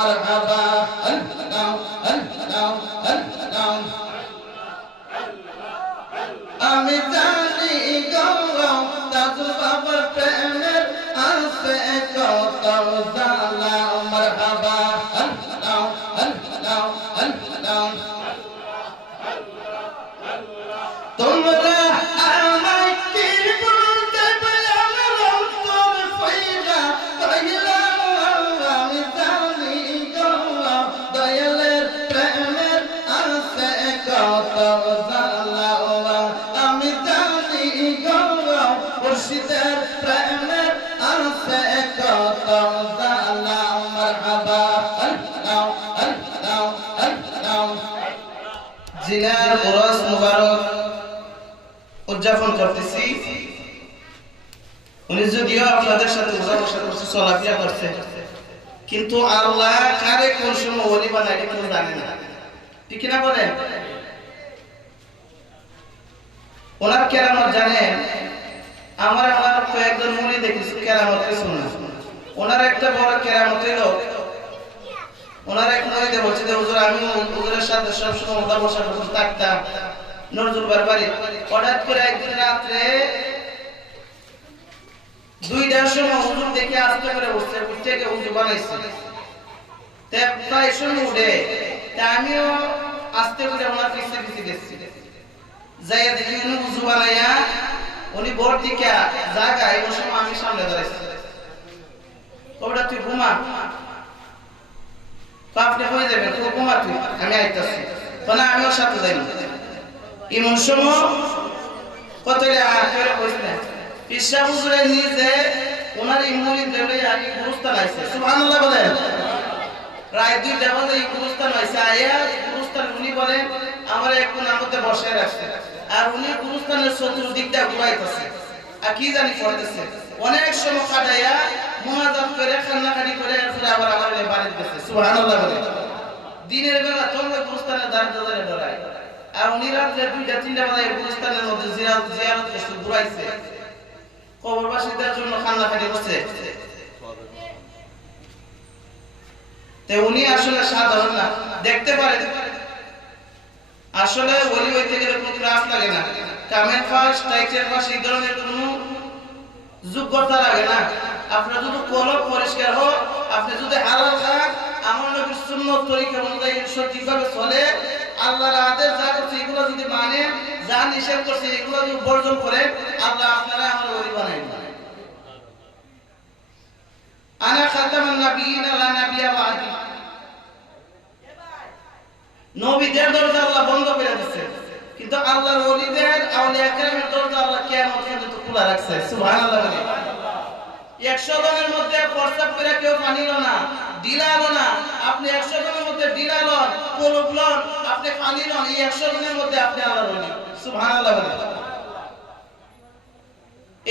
মারহাবা আল্লাহ আল্লাহ আল্লাহ আমি জানি গো দাদু বাবার প্রেমের আছে কত জালা মারহাবা আল্লাহ আল্লাহ আল্লাহ তোমরা আমায় কি বলতে আমার অন্তর ফাইরা কইলাম আমি জানি গো দয়ালের প্রেমের আছে কত জালা আমি জানি গো মুর্শিদের প্রেমের আছে কত জালা মারহাবা আল্লাহ আল্লাহ আল্লাহ জিনার উরস মুবারক উদযাপন করতেছি। উনি যদিও আপনাদের সাথে বসা করছে চলাফেরা করছে, কিন্তু আল্লাহ কারে কোন সময় ওলি বানায় কেউ জানে না, ঠিক না বলেন? ওনার কেরামত জানেন, আমার কয়েকজন মুনি দেখেছি কেরামত কিছু না। ওনার একটা বড় কেরামত হলো, ওনার এক মুরিদে বলছে যে হুজুর আমি হুজুরের সাথে সবসময় ওঠা বসা করতে থাকতাম নজরুল বারবারি। হঠাৎ করে একদিন রাত্রে 2টার সময় হুজুর দেখে আস্তে করে উঠছে, উঠে গিয়ে হুজুর বানাইছে। প্রায় সময় উঠে আমিও আস্তে করে ওনার পিছে পিছে গেছি, যাইয়া দেখি উনি হুজুর বানাইয়া উনি ভোর দিকে জায়গায় ওই সময় আমি সামনে দাঁড়াইছি। ওটা তুই ঘুমা, আপনি হয়ে যাবেন, তুই ঘুমা, তুই আমি আইতাছি। না আমি ওর সাথে যাই না। এমন সময় কত করে কইছে না পিসা হুজুরের নিজে ওনার ইমুনি দেবে আগে গুরুস্থান আইছে। সুবহানাল্লাহ বলেন। রায় 2টা বাজে এই গুরুস্থান আইছে। আয়া গুরুস্থান উনি বলেন আমার এক কোণার মধ্যে বসায় রাখছে, আর উনি গুরুস্থানের চতুর্দিকটা ঘুরাইতেছে আর কি জানি করতেছে। অনেক সময় কাটাইয়া মুনাজাত করে কান্নাকাটি করে এরপরে আবার আমার বাড়িতে গেছে। সুবহানাল্লাহ বলেন। দিনের বেলা তোমরা গুরুস্থানের দাঁড়িয়ে ডরায়, আর উনি রাত্রে 2টা-3টা বাজে গুরুস্থানের মধ্যে জিয়ারত করতে ঘুরাইছে, কবরবাসীদের জন্য কান্নাকাটি করছে। তে উনি আসলে সাধারণ না, দেখতে পারেন আসলে ওলি হইতে গেলে কোনো ক্লাস লাগে না, কামের পাস টাইটেল পাস এই ধরনের কোনো যোগ্যতা লাগে না। আপনার যদি কলব পরিষ্কার হোক, আপনি যদি হালাল খান, আমার নবীর সুন্নাত তরিকা অনুযায়ী সঠিকভাবে চলে, আল্লাহর আদেশ যা করছে এগুলো যদি মানে, যা নিষেধ করছে এগুলো যদি বর্জন করে, আল্লাহ আপনারা আমার ওলি বানাই দেন। আনা খাতামুন নাবিয়িন লা নাবিয়্যা বা'দি। নবীদের দরজা আল্লাহ বন্ধ করে দিয়েছে, কিন্তু আল্লাহর ওলিদের আউলিয়া কেরামের দরজা আল্লাহ কিয়ামত পর্যন্ত খোলা রাখছে। সুবহানাল্লাহ। 100 জনের মধ্যে প্রস্তাব করে কেউ পানিলো না, দিলালো না। আপনি 100 জনের মধ্যে দিলালন, কলবলন, আপনি পানিলন, এই 100 জনের মধ্যে আপনি আল্লাহর ওলি। সুবহানাল্লাহ।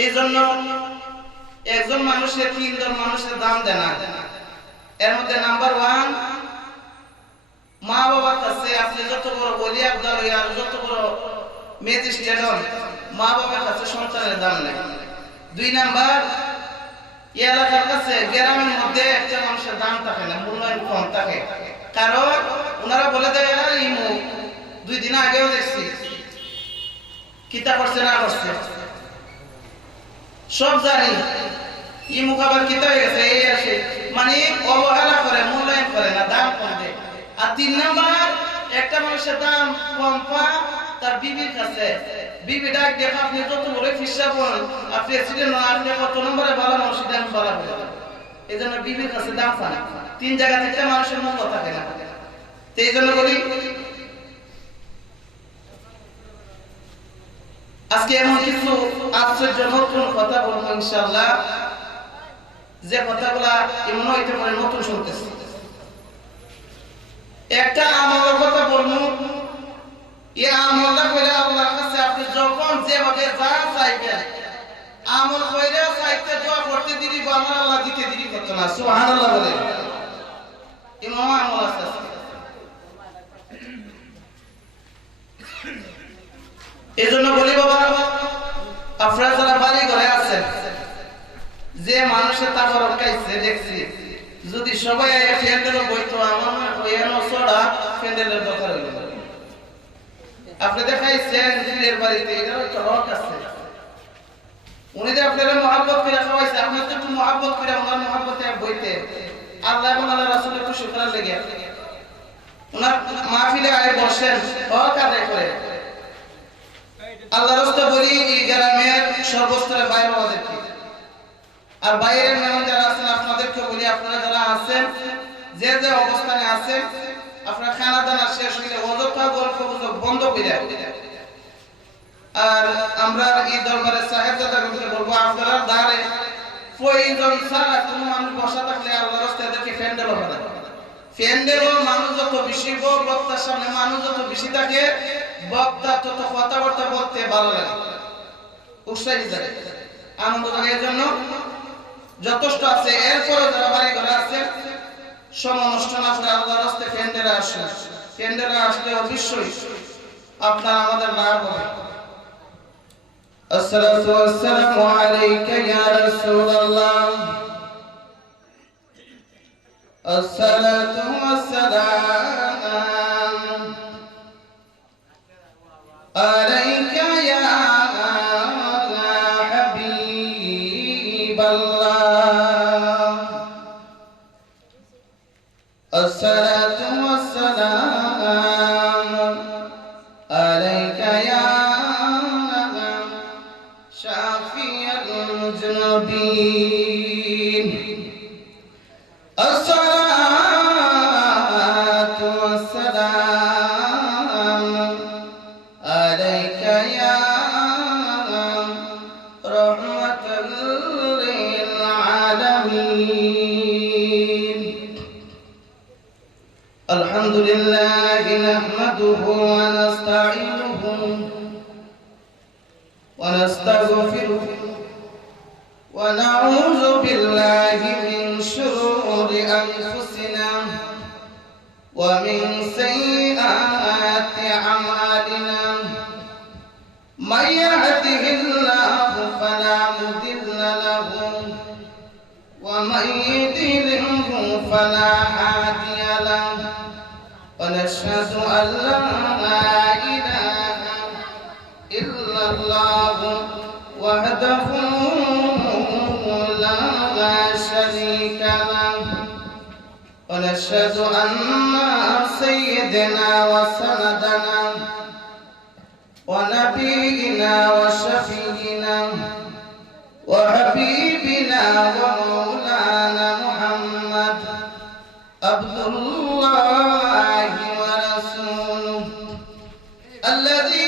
এই জন্য একজন মানুষের 3 জন মানুষের দাম দেয় না। এর মধ্যে নাম্বার 1 মা বাবার কাছে আপনি যত বড় ওলি আফজাল হইয়া যত বড় ম্যাজিস্ট্রেট হন, মা বাবার কাছে সন্তানের দাম নেই। 2 নাম্বার এই এলাকার কাছে গ্রামের মধ্যে একটা মানুষের দাম থাকে না, মূল্যায়ন কম থাকে, কারণ ওনারা বলে দেয় ইমু 2 দিন আগেও দেখছি কিতা করছে না করছে সব জানি, ইমু খাবার কিতা হয়ে গেছে এই আসে, মানে অবহেলা করে, মূল্যায়ন করে না, দাম কম দেয়। আর 3 নাম্বার একটা মানুষের দাম কম পায় তার বিবির কাছে। বিবি ডাক দিয়ে আপনি যত বড় ফিসা বল, আপনি প্রেসিডেন্ট না, আপনি কত নম্বরে ভালো মানুষ দাম বলা বলে, এই জন্য বিবির কাছে দাম পান। 3 জায়গা থেকে মানুষের মূল্য থাকে না। তো এই জন্য বলি আজকে এমন কিছু আশ্চর্য নতুন কথা বলবো ইনশাআল্লাহ, যে কথাগুলা এমন হইতে পারে নতুন শুনতেছি। একটা আমলের কথা বলবো, এই আমলটা করে আল্লাহর কাছে আপনি যখন যেভাবে যা চাইবেন, আমল কইরা চাইতে দোয়া করতে দিবি, আমার আল্লাহ দিতে দিবি করতে না। সুবহানাল্লাহ বলে এমন আমল আছে। এজন্য বলি বাবা, আপনারা যারা বাড়ি ঘরে আছেন, যে মানুষের তারপর খাইছে দেখছি, যদি সবাই ফ্যান্ডেলও বইতো আমার এনো ছড়া ফ্যান্ডেলের দরকার হইল। আপনি দেখাইছেন ফিরের বাড়িতে এটারও একটা হক আছে। উনি যে আপনারা মহব্বত করে খাওয়াইছে, আপনার তো একটু মহব্বত করে ওনার মহব্বতে বইতে আল্লাহ এবং আল্লাহ রাসূলের খুশি করার লেগে ওনার মাহফিলে আয় বসেন, হক আদায় করে। আল্লাহর রাস্তা বলি এই গ্রামের সর্বস্তরের ভাই বাবাদেরকে আর বাইরের মেহমান যারা আছেন আপনাদেরকে বলি, আপনারা যারা আছেন যে যে অবস্থানে আছেন আপনারা খানা দানা শেষ হইলে অযথা গল্প গুজব বন্ধ করে আর আমরা এই দরবারে সাহেবজাদাকে বলবো আপনারা দাঁড়ে প্রয়োজন ছাড়া কোনো মানুষ বসা থাকলে আল্লাহর রাস্তায় এদেরকে ফ্যান্ডেল হবে না। ফ্যান্ডেলও মানুষ যত বেশি বক্তার সামনে মানুষ যত বেশি থাকে বক্তা তত কথাবার্তা বলতে ভালো লাগে, উৎসাহী লাগে, আনন্দ লাগে। এর জন্য যথেষ্ট আছে। এরপরে যারা বাড়ি ঘরে আছে সম অনুষ্ঠান আসলে আল্লাহর রাস্তায় ফ্যান্ডেলে আসে, ফ্যান্ডেলে আসলে অবশ্যই আপনার আমাদের লাভ হবে। আসসালাতু ওয়াসসালামু আলাইকা ইয়া রাসূলুল্লাহ, আসসালাতু ওয়াসসালাম আলাইকা ইয়া হাবিবাল্লাহ, আসসালাতু ওয়াসসালাম আলাইকা ইয়া শাফিয়াল মুজনবিন, আসসালাতু ওয়াসসালাম আলাইকা ইয়া রাহমাতাল লিল আলামিন। আলহামদুলিল্লাহি নাহমাদুহু ওয়া নাস্তাঈনুহু ওয়া নাস্তাগফিরুহু ওয়া নাউযু বিল্লাহি মিন শুরুরি আনফুসিনা ওয়া মিন সাইয়্যাতি আমালিনা। মান ইয়াহদিহিল্লাহু ফালা মুদিল্লা লাহু ওয়া মান ইউদ্লিলহু ফালা হাদিয়া লাহু। ওয়া নাশহাদু আন লা ইলাহা ইল্লাল্লাহু ওয়াহদাহু লা শারীকা লাহু। ওয়া নাশহাদু আন্না সাইয়্যিদানা ওয়া সানাদানা ওয়া নাবিয়িনা ওয়া শাফিয়িনা ওয়া হাবিবিনা ওয়া মাওলানা মুহাম্মদ আবদুল্লাহি ওয়া রাসূলুহু আল্লাযী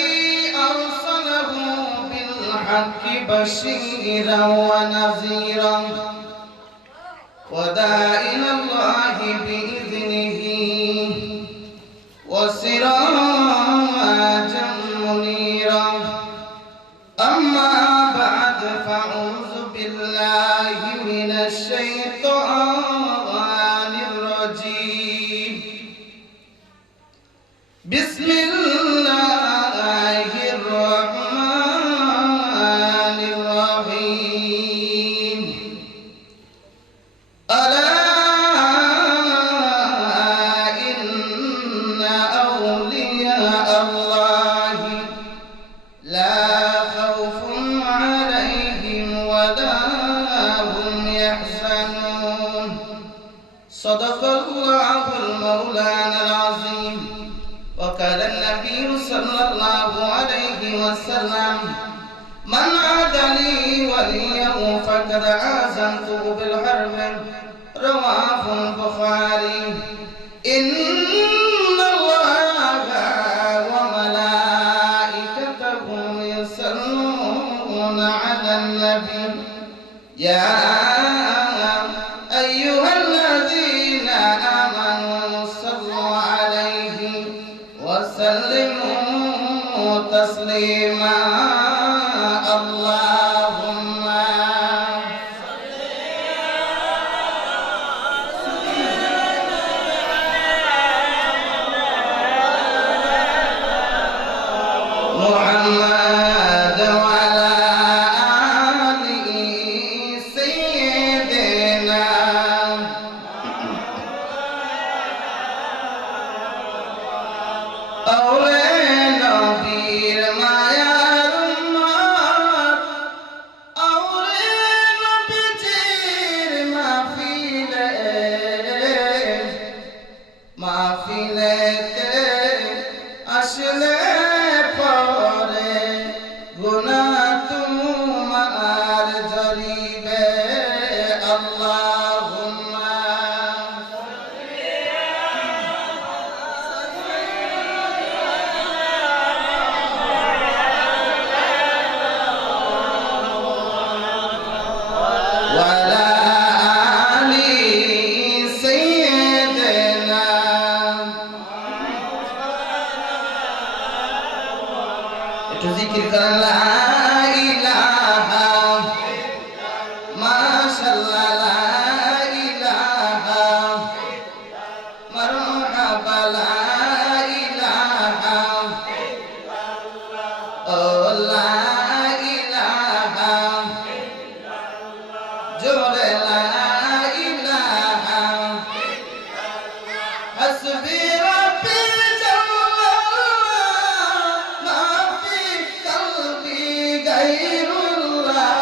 আরসালাহু বিল হাক্কি বাশীরান ওয়া নাযীরান ওয়া দাঈনা আল্লাহি বিইذনিহি ওয়া সিরাজাম মুনীরা। আম্মা বা'দ ফাউযু বিল্লাহি মিনাশ শাইতানির রাজীম। বিসমিল্লাহির রাহমানির রাহিম। আলা ইন্না আউলিয়া আল্লাহি লা খাউফুন আলাইহিম ওয়া লা হুম ইয়াহজানুন। সাদাকাল্লাহুল মাওলানাল আযীম। وقال النبي صلى الله عليه وسلم من عاد لي وليا فقد آذنته بالحرب. رواه البخاري. إن الله وملائكته يصلون على النبي يا أيها الذين آمنوا صلوا عليه وسلموا تسليما. اللهم محمد وعلى آله سيدنا ওরে নবীর মায়ার উম্মত ওরে নবীজির মাহফিলেতে আসলে পরে গুনাহ তোমার ঝরিবে আল্লাহুম্মা ওয়ালা আলি সাইয়্যিদিনা একটু জিকির করেন লা ইলাহা মাশাআল্লাহ লা ইলাহা মারহাবা লা ইলাহা ও লা ইলাহা জোরে লা ইলাহা হাসবি রাব্বি জাল্লাল্লাহ মা ফি কলবি গায়রুল্লাহ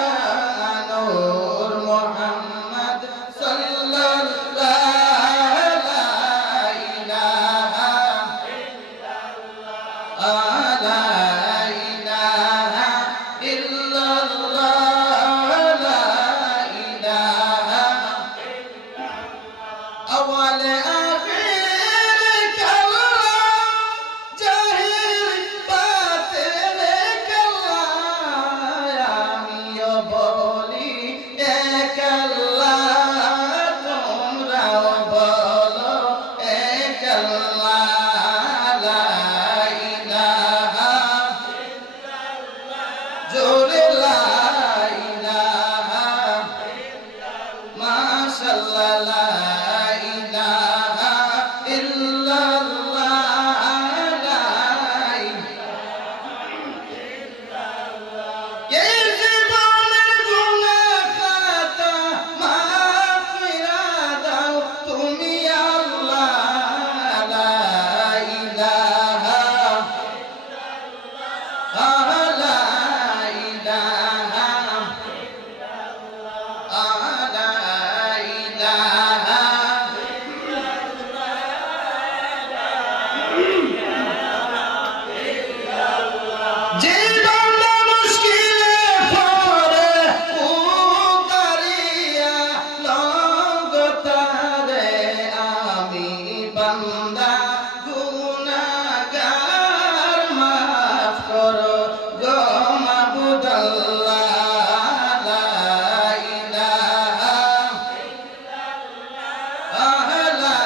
নূর মুহাম্মদ সাল্লাল্লাহু লা ইলাহা লা ইলাহা ইল্লাল্লাহ লা ইলাহা أول آخر كلام جاهر باطل كلام يا بولي এক আল্লাহ তোমরাও বলো এক আল্লাহ লা ইলাহা জোরে লা ইলাহা মাশাআল্লাহ লা ইলাহা ইল্লাল্লাহ লা এই জীবনের গুনাহ খাতা মাফ করে দাও তুমি আল্লাহ লা ইলাহা লা ইলাহা লা ইলাহা যে বান্দা মুশকিলে পড়ে পুকারিয়া লগতারে আমি বান্দা গুনাহগার মাফ করো গো মাবুদ আল্লাহ লা ইলাহা লা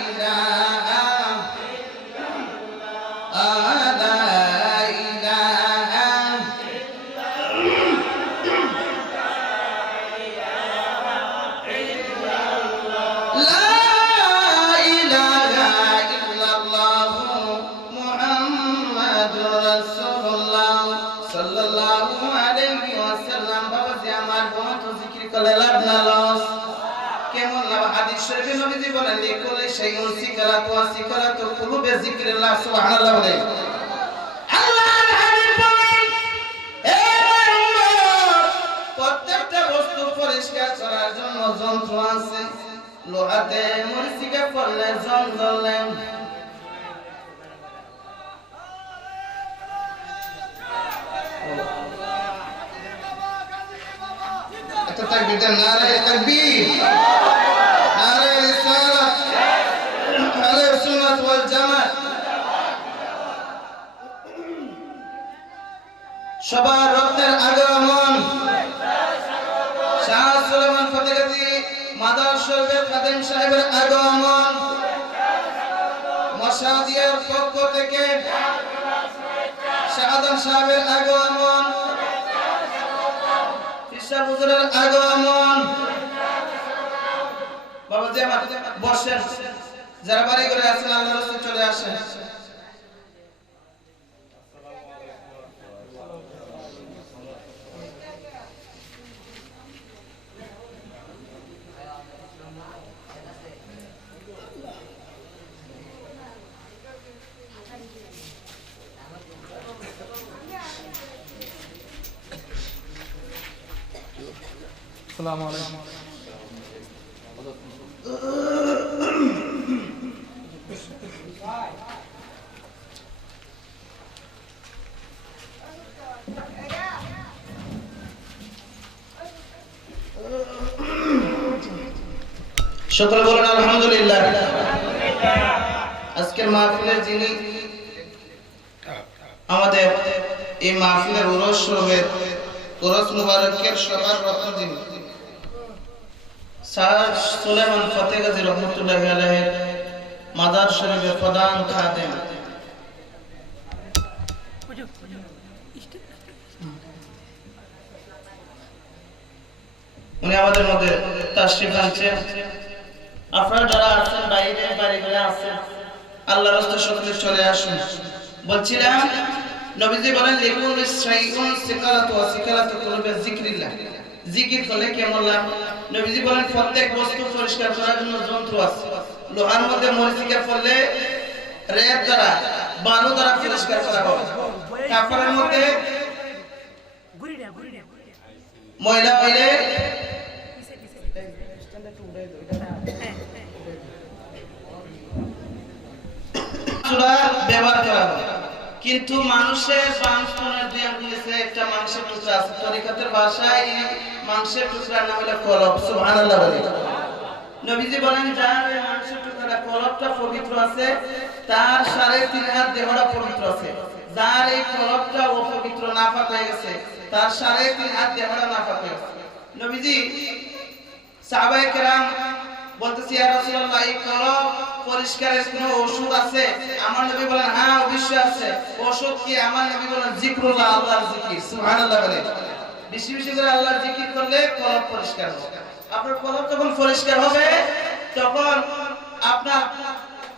ইলাহা লা ইলাহা লা ইলাহা ইল্লাল্লাহু মুহাম্মাদুর রাসূলুল্লাহ সাল্লাল্লাহু আলাইহি ওয়াসাল্লাম। বাবাজি আমার বহুত জিকির করলে লাভ না লস কেমন না হাদিস শরীফে নবীজি বলেন লিকুল্লি শাইউন সিকারাতু ওয়া সিকারাতুল কুলুবি যিকরিল্লাহ সুবহানাল্লাহ বলে আল্লাহর হাবিব বলেন হে উম্মত প্রত্যেকটা বস্তু পরিষ্কার করার জন্য যন্ত্র আছে লোহাতে মরিচিকা পড়লে জং জ্বলে একটা তাকবীর দেন নারে তাকবীর নারে রিসালাত আহলে সুন্নাত ওয়াল জামাত সবার রত্নের আগমন শাহ সুলেমান ফতেগাজী মাদার শরীফের খাদেম সাহেবের আগমন মশাদিয়ার পক্ষ থেকে শাহাদাত সাহেবের আগমন ঈশা হুজুরের আগমন বাবাজি আমার বসেন যারা বাড়ি করে আছেন আল্লাহর রাস্তায় চলে আসেন আসসালামু আলাইকুম। সকলে বলেন আলহামদুলিল্লাহ। আজকের মাহফিলের যিনি আমাদের এই মাহফিলের উরস শোভের উরস মুবারকের সবার রত্ন যিনি স্যার সুলেমান ফতেহ গাজী রহমতুল্লাহি আলাইহির মাদার শরীফের প্রধান খাদেম উনি আমাদের মধ্যে তাশরিফ আনছেন। আপনারা যারা আছেন বাইরে বাড়িঘরে আছেন আল্লাহর রাস্তায় সকলে চলে আসুন। বলছিলাম নবীজি বলেন লিকুল শাইউন সিকারাতু ওয়া সিকারাতু কুলুবি যিকরিল্লাহ। জিকির করলে কেমন লাভ? নবীজি বলেন প্রত্যেক বস্তু পরিষ্কার করার জন্য যন্ত্র আছে। লোহার মধ্যে মরিচিকা পড়লে রেত দ্বারা বালু দ্বারা পরিষ্কার করা হয়। কাপড়ের মধ্যে ময়লা হইলে ব্যবহার করা হয়। কিন্তু মানুষের বাঁশবনের দুই আঙ্গুলিতে একটা মাংসের টুকরা আছে। তরিকতের ভাষায় এই মাংসের টুকরার নাম হলো কলব। সুবহানাল্লাহ বলে। নবীজি বলেন যার এই মাংসের টুকরাটা কলবটা পবিত্র আছে তার 3.5 হাত দেহটা পবিত্র আছে। যার এই কলবটা অপবিত্র নাপাক হয়ে গেছে তার 3.5 হাত দেহটা নাপাক হয়ে গেছে। নবীজি সাহাবায়ে কেরাম বলতেছি ইয়া রাসূলুল্লাহ এই কলব পরিষ্কারের কোনো ওষুধ আছে? আমার নবী বলেন হ্যাঁ অবশ্যই আছে। ওষুধ কি? আমার নবী বলেন জিকরুল্লাহ, আল্লাহর জিকির। সুবহানাল্লাহ বলে। বেশি বেশি করে আল্লাহর জিকির করলে কলব পরিষ্কার হবে। আপনার কলব যখন পরিষ্কার হবে তখন আপনার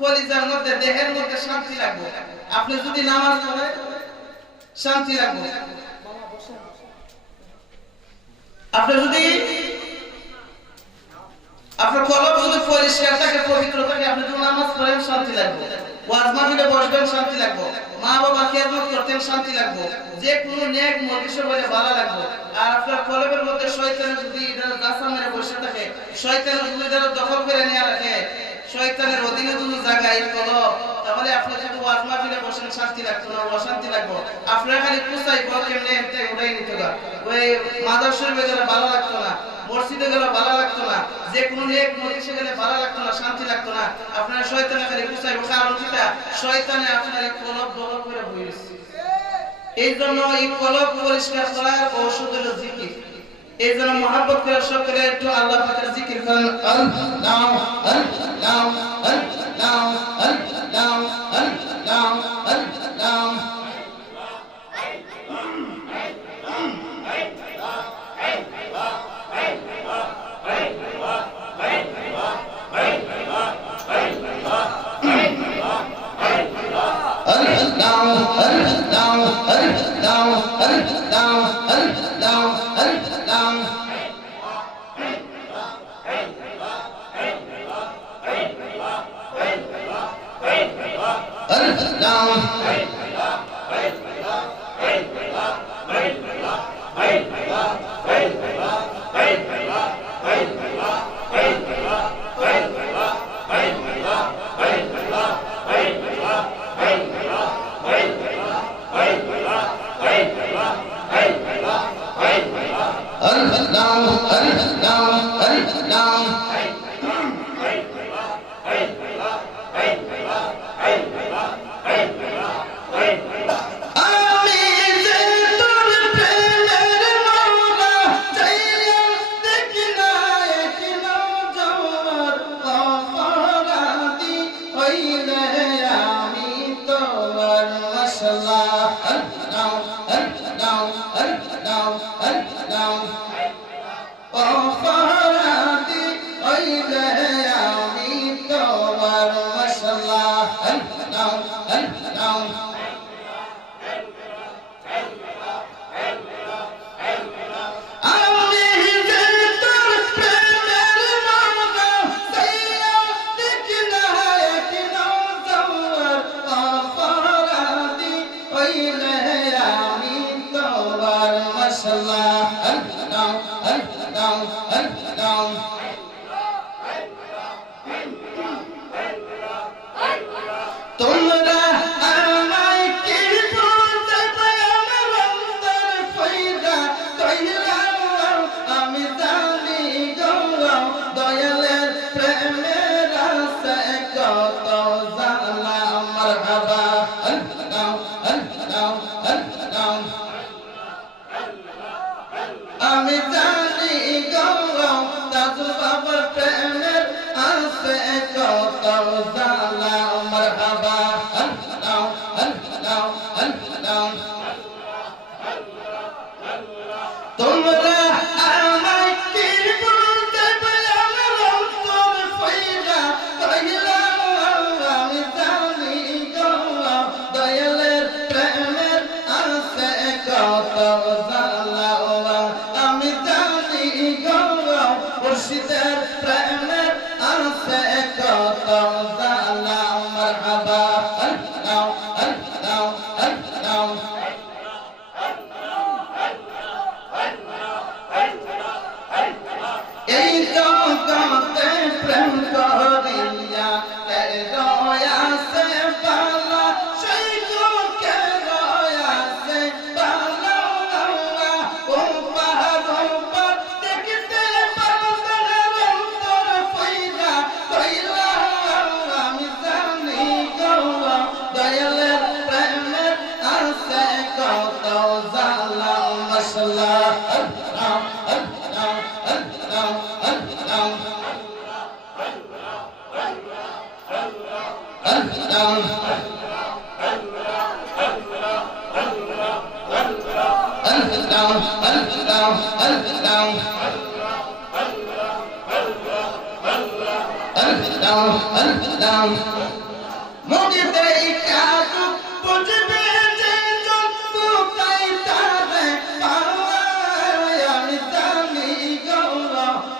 কলিজার মধ্যে দেহের মধ্যে শান্তি লাগবে। আপনি যদি নামাজ পড়েন শান্তি লাগবে। আপনি যদি আপনার কলব যদি পরিষ্কার থাকে পবিত্র থাকে আপনি যখন নামাজ পড়েন শান্তি লাগবে। ওয়াজ মাহফিলে বসবেন শান্তি লাগবে। মা বাবা খেদমত করতেন শান্তি লাগবে। যে কোনো নেক মজলিসে বলে ভালো লাগবে। আর আপনার কলবের মধ্যে শয়তান যদি দাসা মেরে বসে থাকে, শয়তান যদি দখল করে নিয়ে রাখে, শয়তানের অধীনে যদি জায়গায় কলব, তাহলে আপনি যদি ওয়াজ মাহফিলে বসেন শান্তি লাগতো না, অশান্তি লাগবে। আপনার খালি কুসাই বল কেমনে এনতে উড়াই নিতে গা। ওই মাদ্রাসার ভেতরে ভালো লাগতো না, মসজিদে গেলে ভালো লাগতো না, যে কোনো নেক মজলিসে গেলে ভালো লাগতো না, শান্তি লাগতো না। আপনার শয়তানে খালি কুসাইব। কারণ কিটা? শয়তানে আপনার এই কলব দখল করে বসেছে। এই জন্য এই কলব পরিষ্কার করার ঔষধ হলো জিকির। এই জন্য মহব্বত করে সকলে একটু আল্লাহ পাকের জিকির করেন। আল্লাহ আল্লাহ আল্লাহ আল্লাহ আল্লাহ আল্লাহ। Allah তোমরা আমায় কি বুঝাবে আমার অন্তর কইরা কইলাম আমি জানি গো দয়ালের প্রেমের আছে কত জানা মারহাবা আল্লাহ আল্লাহ আল্লাহ আমি জানি গো দাদু বাবার প্রেমের আছে কত জানা মারহাবা আল্লাহ আল্লাহ আল্লাহ তোমরা আমায় কি বুঝাবে আমার অন্তর কইরা কইলাম আমি জানি গো দয়ালের প্রেমের আছে কত জানা আমি জানি গো মুর্শিদের প্রেমের আছে কত জানা মারহাবা আল্লাহ আল্লাহ আল্লাহ এই জগতে প্রেম করিয়া রয়াসে বালা সেই লোকে রয়াসে বালা ও পাহাড় দেখতে পাবনের অন্তর কইরা কইলা আমি জানি গো দয়ালের প্রেমের আছে কত জালা মশলা আল্লাহ আল্লাহ আল্লাহ আল্লাহ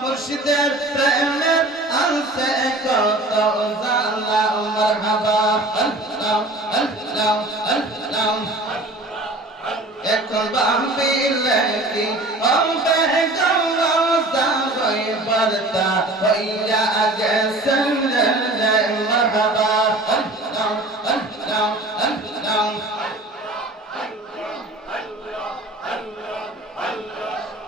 মুর্শিদের প্রেমের আছে কত জানা মারহাবা আল্লাহ আল্লাহ আল্লাহ এখন বাম্বিলে কি হবে গো যাবই বর্তা হইয়া গেছেন মারহাবা আল্লাহ আল্লাহ আল্লাহ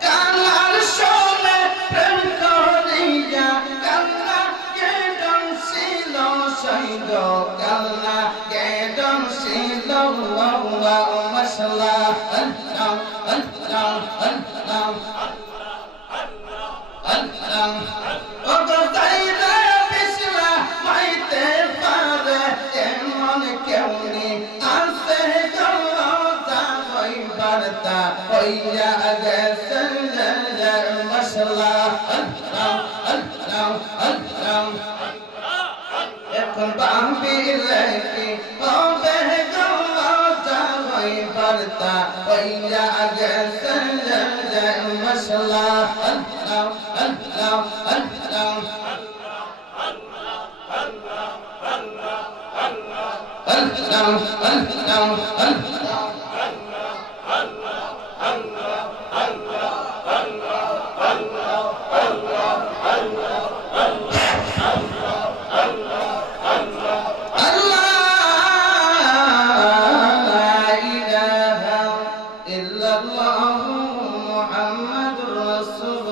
কালার শোনে প্রেম করিয়া কান্না কেডন ছিল শহীদ কান্না কেডন ছিল মশলা আল্লাহ আল্লাহ আল্লাহ আল্লাহ ও গো তাইরা বিসলা মাইতে পারে এমন কেউ নেই আছে গো যাবই বার্তা হইয়া গেছেন মশলা আল্লাহ আল্লাহ আল্লাহ এখন বাম্বিলে কি হবে গো যাবই বার্তা হইয়া গেছেন মশলা আল্লাহ আল্লাহ আল্লাহ আল্লাহ আল্লাহ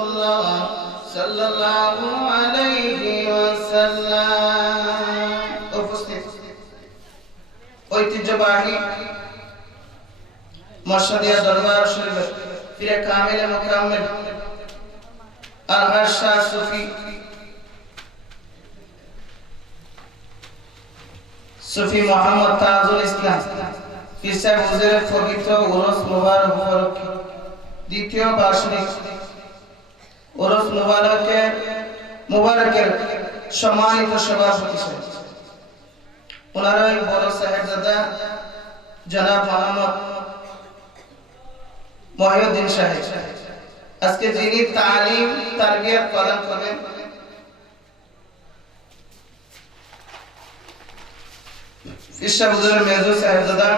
আল্লাহ সাল্লাল্লাহু আলাইহি ওয়াসাল্লাম। উপস্থিত ঐতিহ্যবাহী মশাদিয়া দরবার শরীফ পীরে কামিল মুকাম্মিল আলহাজ শাহ সুফি মোহাম্মদ তাজুল ইসলাম পীর সাহেব হুজুরের পবিত্র উরুস মুবারক উপলক্ষে দ্বিতীয় বার্ষিক উরুস মুবারকের সম্মানিত সভাপতি ওনারাই বড় সাহেবজাদা জনাব মোহাম্মদ মহিউদ্দিন সাহেব আজকে যিনি তালিম তারবিয়ত প্রদান করবেন ইশা হুজুরের মেজর সাহেবজাদা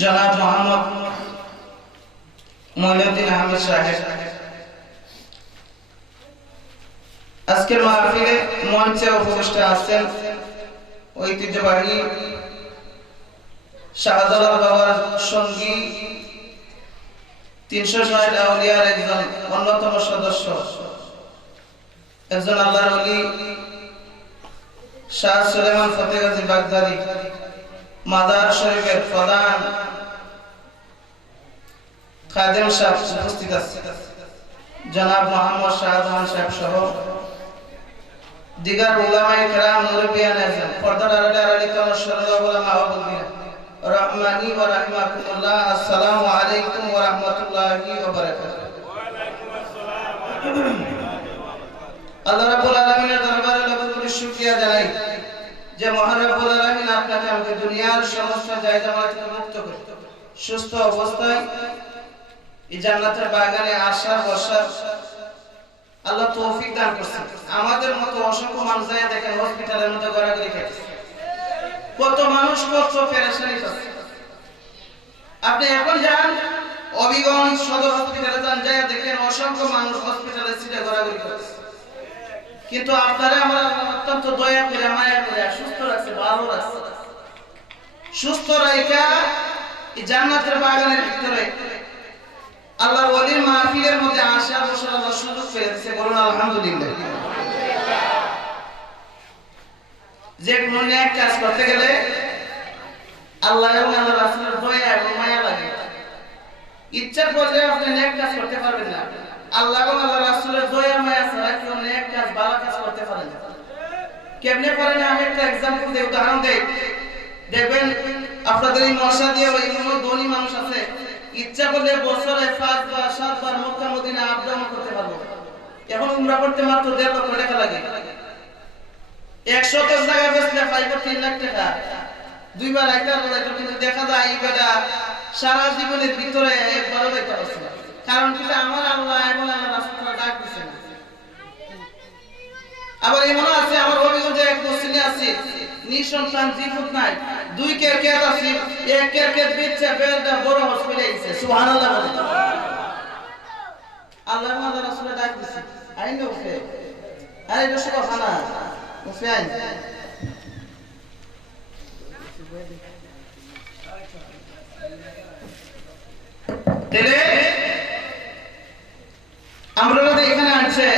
জনাব মোহাম্মদ মহিউদ্দিন আহমেদ সাহেব আজকের মাহফিলে মঞ্চে উপবিষ্ট আছেন ঐতিহ্যবাহী শাহজালাল বাবার সঙ্গী 360 আউলিয়ার একজন অন্যতম সদস্য, একজন আল্লাহর ওলি শাহ সুলেমান ফতেহ গাজী বাগদাদী মাজার শরীফের প্রধান খাদেম সাহেব উপস্থিত আছে, জনাব মোহাম্মদ শাহজাহান সাহেব সহ দিগার উলামায়ে কেরাম, মুরব্বিয়ান আযম, পর্দার আড়ালে আড়ালিত মাশাআল্লাহ উলামা ওয়া মুরব্বিয়ান রহমানি ওয়া রাহমাতুল্লাহ। আসসালামু আলাইকুম ওয়া রাহমাতুল্লাহি ওয়া বারাকাতুহু। ওয়া আলাইকুম আসসালাম। আল্লাহ রাব্বুল আলামিনের দরবারে লাখ কোটি শুকরিয়া জানাই যে মহান রাব্বুল আলামিন আপনাকে আমাকে দুনিয়ার সমস্ত জায়গা থেকে মুক্ত করে সুস্থ অবস্থায় এই জান্নাতের বাগানে আসা বসার আল্লাহ তৌফিক দান করছেন। আমাদের মতো অসংখ্য মানুষ যায় দেখেন হসপিটালের মধ্যে গড়াগড়ি খাচ্ছে, কত মানুষ কত পেরেশানি পাচ্ছে। আপনি এখন যান অবিগঞ্জ সদর হসপিটালে যান, যায় দেখেন অসংখ্য মানুষ হসপিটালের সিটে গড়াগড়ি করছে, কিন্তু আপনারা আমরা অত্যন্ত দয়া করে মায়া করে সুস্থ রাখছে, ভালো রাখছে। সুস্থ রাখা এই জান্নাতের বাগানের ভিতরে আল্লাহর ওলির মাহফিলের মধ্যে আসা বসার আল্লাহ সুযোগ করে দিয়েছে, বলুন আলহামদুলিল্লাহ। যে কোনো নেক কাজ করতে গেলে আল্লাহ এবং আল্লাহর রাসূলের দয়া এবং মায়া লাগে। ইচ্ছা করলে আপনি নেক কাজ করতে পারবেন না, আল্লাহ এবং আল্লাহর রাসূলের দয়া মায়া ছাড়া কেউ নেক কাজ ভালো কাজ করতে পারে না। কেমনে পারে না, আমি একটা एग्जांपल দেই, উদাহরণ দেই। দেখবেন আপনাদের এই মশা দিয়ে ওই ধনী মানুষ আছে, ইচ্ছা করলে বছরে 5 বার 7 বার মক্কা মদিনা আপ ডাউন করতে পারবো। এখন উমরা করতে মাত্র 1.5 লক্ষ টাকা লাগে। 100 জায়গা বেচলে 3 লাখ টাকা, দুইবার আইতা বলে, কিন্তু দেখা যায় এই বেটা সারা জীবনের ভিতরে একবারও দেখতে পাচ্ছে না। কারণ কি, আমার আল্লাহ এবং আল্লাহর রাসূল ডাক দিছে না। আবার এমন আছে, আমার অভিজ্ঞতা এক মুসলিম আছে, নিঃসন্তান জীবত নাই, 2 কেরকেট আছে, 1 কেরকেট বেচছে বেলটা বড় হসপিটালে গেছে। সুবহানাল্লাহ বলে আল্লাহ এবং আল্লাহর রাসূল ডাক দিছে, আইন ওকে আরে এটা সব খানা ওকে আইন। তেলে আমরা এখানে আছে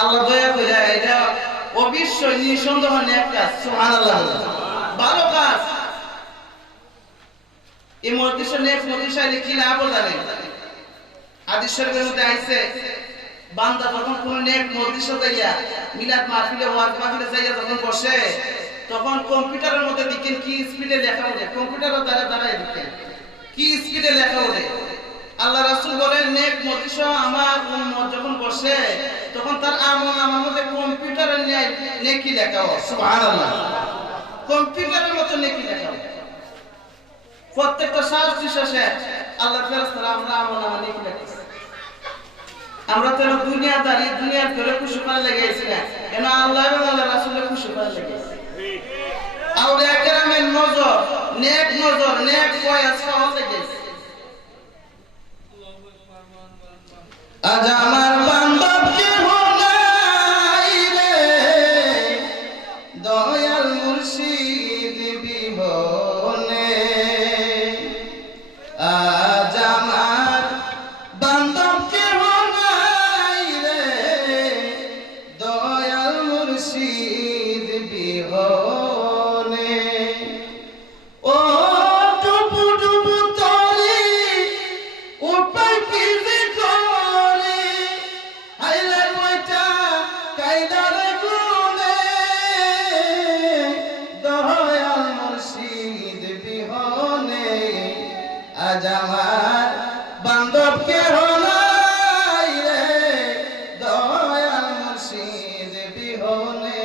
আল্লাহ দয়া করে, এটা অবশ্যই নিঃসন্দেহ নেক কাজ। সুবহানাল্লাহ, ভালো কাজ। এই মজলিসে নেক মজলিসে কি লাভ জানেন? হাদিস শরীফের মধ্যে আইছে, বান্দা যখন কোন নেক মজলিসে যাইয়া মিলাদ মাহফিলে ওয়াজ মাহফিলে যাইয়া যখন বসে, তখন কম্পিউটারের মধ্যে দেখেন কি স্পিডে লেখা ওঠে, কম্পিউটারের দ্বারা দাঁড়ায় দেখেন কি স্পিডে লেখা ওঠে। আল্লাহ রাসূল বলেন, নেক মজলিসে আমার উম্মত যখন বসে তখন তার আমল মধ্যে কম্পিউটারের নেকি লেখা হয়। সুবহানাল্লাহ, কম্পিউটারের মতো নেকি লেখা হয়। প্রত্যেকটা শ্বাস নিঃশ্বাসে আল্লাহর ফেরেশতারা আমরা আমল নেকি লেখছে। আমরা তো দুনিয়াদারি, দুনিয়ার করে খুশি করা লেগেছি না, কেন আল্লাহ এবং আল্লাহর রাসূলের খুশি করা লেগেছে। আউলিয়া কেরামের নজর, নেক নজর, নেক ফয়েজ পাওয়া লেগেছে। আজ আমার বান্দা কেহ নাই রে, দয়াল মুর্শিদ বিহনে। আজ আমার বান্দা কেহ নাই রে, দয়াল মুর্শিদ বিহনে। ও ডুবু ডুবু তরি উপায় কি আজ আমার বান্ধব কেহ নাই রে, দয়াল মুর্শিদ বিহনে।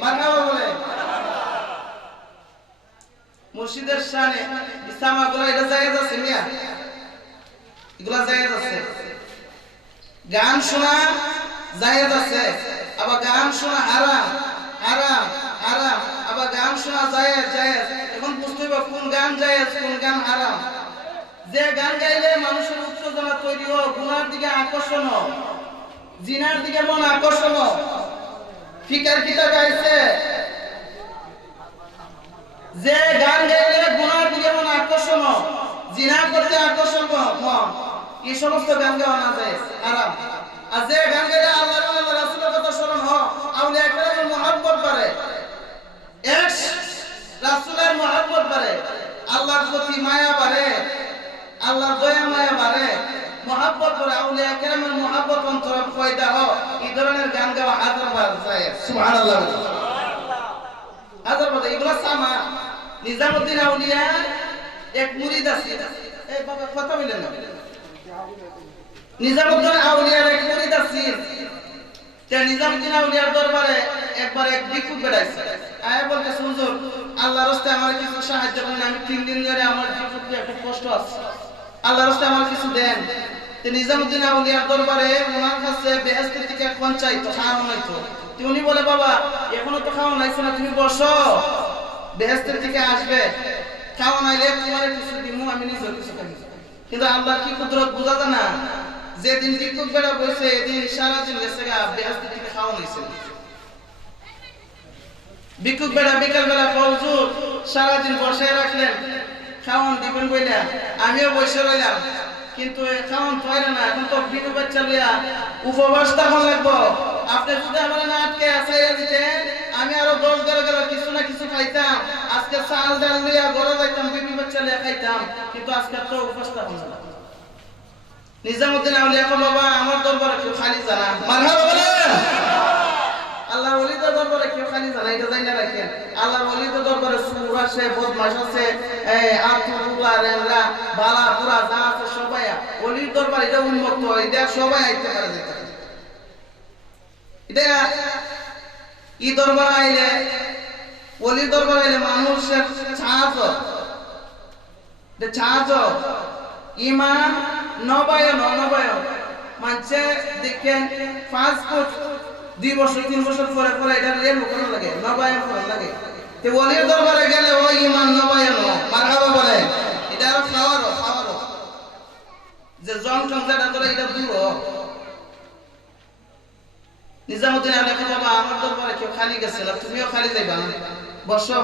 মারহাবা বলে মুর্শিদের শানে ইসলামাগুলো এটা জায়েজ আছে মিয়া, এগুলা জায়েজ আছে। গান শোনা জায়েজ আছে, আবার গান শোনা হারাম, হারাম, হারাম। আবার গান শোনা জায়েজ, জায়েজ। এখন বুঝতে হবে কোন গান জায়েজ কোন গান হারাম। যে গান গাইলে মানুষের উত্তেজনা তৈরি হয়, গুনার দিকে আকর্ষণ হয়, জিনার দিকে মন আকর্ষণ হয়। ফিকার কিতাব গাইছে যে গান গাইলে গুনার দিকে মন আকর্ষণ, জিনা করতে আকর্ষণ মন, এই সমস্ত গান গাওয়া না যায় আরাম। আর যে গান গাইলে আল্লাহ আল্লাহ রাসূলের কথা স্মরণ হয়, আউলিয়া কেরামের মুহাব্বত বাড়ে, এশ রাসূলের মুহাব্বত বাড়ে, আল্লাহর প্রতি মায়া বাড়ে, আল্লাহর দয়া মায়া বাড়ে, মুহাব্বত বাড়ে, আউলিয়া কেরামের মুহাব্বত অন্তরে পয়দা হয়। এই ধরনের গান গাওয়া হাজার বার যায়। সুবহানাল্লাহ, হাজার বার। এগুলা সামা নিজামউদ্দিন আউলিয়া এক মুরিদ আছে। এই বাবা কথা বলেন না। নিজামউদ্দিন আউলিয়ার এক মুরিদ আছে। তে নিজামউদ্দিন আউলিয়ার দরবারে একবার এক ভিক্ষুক বেড়াইছে। আয়া বলতে হুজুর, আল্লাহর রাস্তায় আমার কিছু সাহায্য করেন, আমি 3 দিন ধরে আমার ভিক্ষুককে একটু কষ্ট আছে, আল্লাহর রাস্তায় আমার কিছু দেন। তে নিজামউদ্দিন আউলিয়ার দরবারে ওনার কাছে বেহেশত থেকে কোন চাইতো, খাওয়ানো হইতো। উনি বলে, বাবা এখনো তো খাওয়া নাইছে না, তুমি বসো, বেহেশত থেকে আসবে, খাওয়া নাইলে তোমার কিছু দিমু, আমি নিজে কিছু খাবো। কিন্তু আল্লাহর কি কুদরত বোঝা যায় না। যেদিন ভিক্ষুক বেড়া বসে এদিন সারাদিন গেছে গা, বেহেশত থেকে খাওয়া নাইছে। ভিক্ষুক বেড়া বিকাল বেলা হুজুর সারাদিন বসায় রাখলেন, খাওয়ান দিবেন বইলা, আমিও বসে রইলাম, কিন্তু খাওয়ান পাইলে না। এখন তো বিনু বাচ্চা লইয়া উপবাস থাকা লাগবো। আপনি যদি আমার না আটকে আসাইয়া দিতেন, আমি আরো 10-11 কিছু না কিছু খাইতাম। আজকে চাল ডাল লইয়া গড়া যাইতাম, বিনু বাচ্চা লইয়া খাইতাম, কিন্তু আজকে তো উপবাস থাকা না। নিজামউদ্দিন আউলিয়া কো, বাবা আমার দরবারে কেউ খালি জানা, মারহাবা বলেন। আল্লাহ ওলিদের দরবারে কেউ খালি জানা, এটা জানা রাখেন। আল্লাহ ওলিদের দরবারে সুর আছে, বদমাশ আছে, আত্মুবারেরা বালা পুরা যা আছে সবাই ওলির দরবারে, এটা উন্মুক্ত, এটা সবাই আইতে পারে। এটা ই দরবার আইলে, ওলির দরবার আইলে মানুষের ছাঁচ ইমান নবায়ন মানছে দেখেন 5 ফুট 2 বছর 3 বছর পরে পরে এটা রেল করা লাগে, নবায়ন করা লাগে। তে ওলির দরবারে গেলে ওই ইমান নবায়ন, মারহাবা বলে। এটা আর খাওয়ারও যে জমজম যেটা করে এটা দূর। নিজামউদ্দিন আউলিয়া কো, বাবা আমার দরবারে কেউ খালি গেছে না, তুমিও খালি যাইবা না, বসো।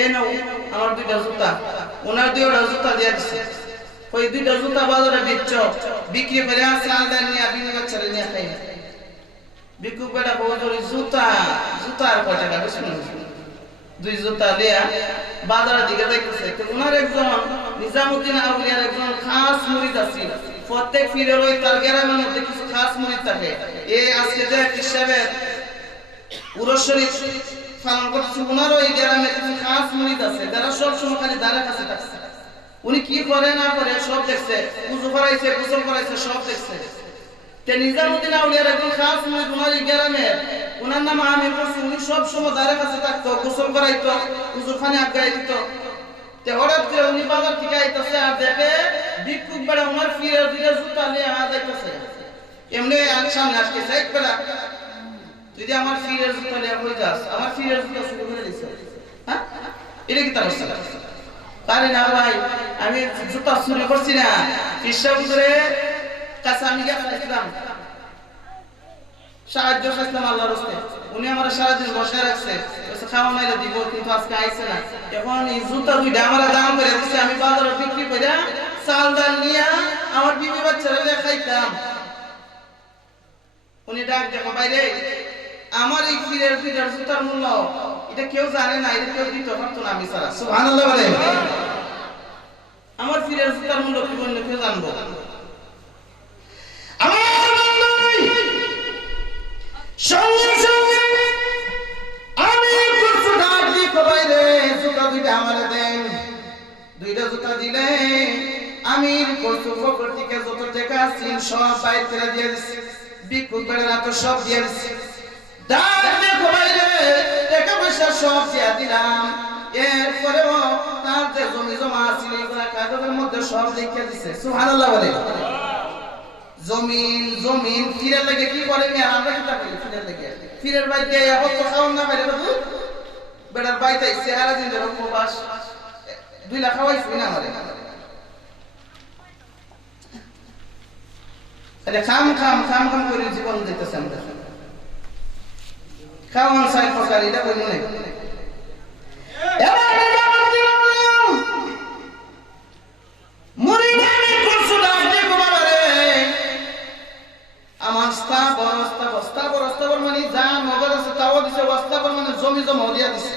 এই নাও আমার 2টা জুতা। ওনার 2টা জুতা দিয়া দিছে। ওই 2টা জুতা বাজারে বিক্রি করে চাল ডাল নিয়ে বিনু বাচ্চারে নিয়ে খাই। ভিক্ষুক বেটা হুজুর জুতার কয় টাকা বেশি না, 2 জুতা লিয়া বাজারের দিকে যাইতেছে। তো ওনার একজন নিজামউদ্দিন আউলিয়ার একজন খাস মুরিদ আছে। প্রত্যেক পীরের ওই তার গ্রামের মধ্যে কিছু খাস মুরিদ থাকে। এই আজকে যে হিসাবে উরস শরীফ পালন করছে, ওনার ওই গ্রামে কিছু খাস মুরিদ আছে যারা সব সময় খালি দাঁড়া কাছে থাকছে। উনি কি করে না করে সব দেখছে, উযু করাইছে, গোসল করাইছে, সব দেখছে। তে নিজামউদ্দিন আউলিয়ার একজন খাস মুরিদ ওনার এই গ্রামে, ওনার নাম আমির করছে। উনি সব সময় দাঁড়া কাছে থাকতো, গোসল করাইতো, উযু খানে আগাই দিত। তে হঠাৎ করে উনি বাজার থেকে আইতাছে, আর দেখে ভিক্ষুক বেড়া ওনার ফিরে ফিরে জুতা নিয়ে যাইতাছে। এমনি সামনে আসতেছে, এক বেড়া যদি আমার ফিরের জুতা নিয়ে কই যাস, আমার ফিরের জুতা শুরু করে দিছে। হ্যাঁ, এটা কি তার আরে না ভাই, আমি জুতা চুরি করছি না, পিসা হুজুরে কাছে আমি গেছিলাম, সাহায্য চাইছিলাম আল্লাহর রাস্তায়। উনি আমার সারাদিন বসায় রাখছে, খাওয়া নাইলে দিব, কিন্তু আজকে আইছে না। এখন এই জুতা 2টা আমার দাম করে দিচ্ছে, আমি বাজারে বিক্রি করে চাল ডাল নিয়ে আমার বিবি বাচ্চারা খাইতাম। উনি ডাক দেখো, বাইরে আমার এই ফিরের জুতার মূল্য এটা কেউ জানে না, এটা কেউ দিতে পারতো না আমি ছাড়া। সুবহানাল্লাহ বলে। আমার ফিরের জুতার মূল্য কি বললে কেউ জানবো? সঙ্গে সঙ্গে আমি কিছু ডাক দিতে বাইরে, জুতা 2টা আমারে দেন। 2টা জুতা দিলে আমি কচু পকর থেকে যত টাকা ছিল সব বাইর করে দিয়ে দিছি। ভিক্ষুক বেড়া তো সব দিয়ে দিছি। ডাক দেখো বাইরে, টাকা পয়সা সব দিয়ে দিলাম। এরপরেও তার যে জমি জমা ছিল এগুলা কাগজের মধ্যে সব লিখে দিছে। সুবহানাল্লাহ বলে। জমিন ফিরের লাগে কি করে নি, আমরা কি করি ফিরের লাগে? ফিরের বাইতে এখন তো খাওন না বাইরে বাবু, বেটার বাইতে চেহারা দিন ধরে উপবাস 2 লাখ খাওয়াইছি না আমারে। আরে খাম করে জীবন দিতেছে আমরা। খাওয়ান সাই প্রকার এটা কই মনে জমি জমা দিয়া দিছে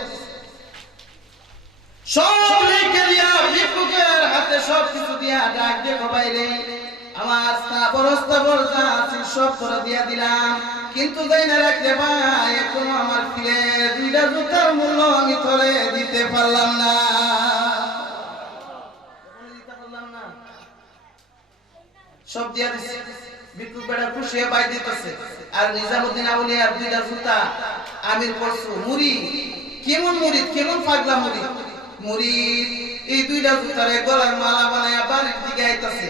সব লিখে দিয়া ভিক্ষুকের হাতে সব কিছু দিয়া ডাক দিয়ে বাইরে আমার স্থাবর যা আছে সব করে দিয়া দিলাম কিন্তু যাই না রাখতে ভাই এখনো আমার ফিরে দুইটা জুতার মূল্য আমি ধরে দিতে পারলাম না সব দিয়া দিছে ভিক্ষুক বেটা খুশি হয়ে বাই দিতেছে আর নিজামুদ্দিন আউলিয়ার দুইটা জুতা আমির পরশু মুড়ি কেমন মুড়ি কেমন পাগলা মুড়ি এই দুইটা জুতারে গলার মালা বানায়া বাড়ির দিকে আইতাছে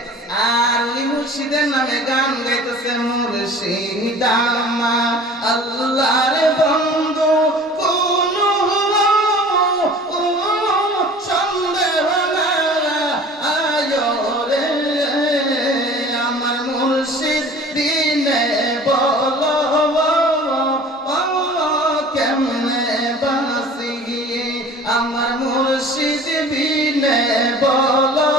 আর উনি মুর্শিদের নামে গান গাইতেছে মুর্শিদ আমার আল্লাহর বন্ধু কোন সন্দেহ না আয়ো রে আমার মুর্শিদ দিনে বলো কেমনে বাসি আমার মুর্শিদ বিনে বলো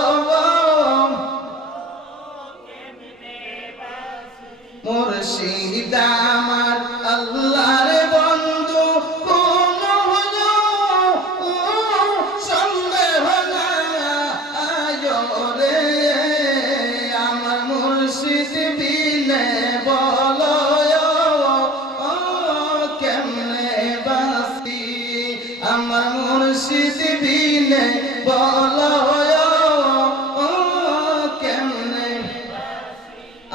মুর্শিদ আমার আল্লাহর বন্ধু কোন হলো সন্দেহ না আয়ো রে আমার মুর্শিদ বিনে বলো কেমনে বাসি আমার মুর্শিদ বিনে বলো কেমনে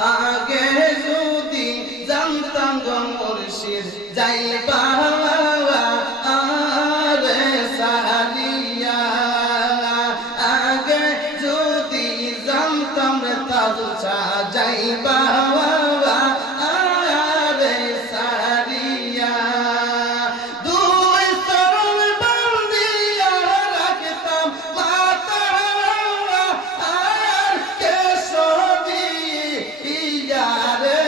আগে যদি জানতাম গো মুর্শিদ যাইবা আরে সালিয়া আগে যদি জানতাম রে তাজুচা যাইবা আরে সারিয়া দুই চরণ বান্ধিয়া রাখতাম মাতা আর কেশরী ইয়ারে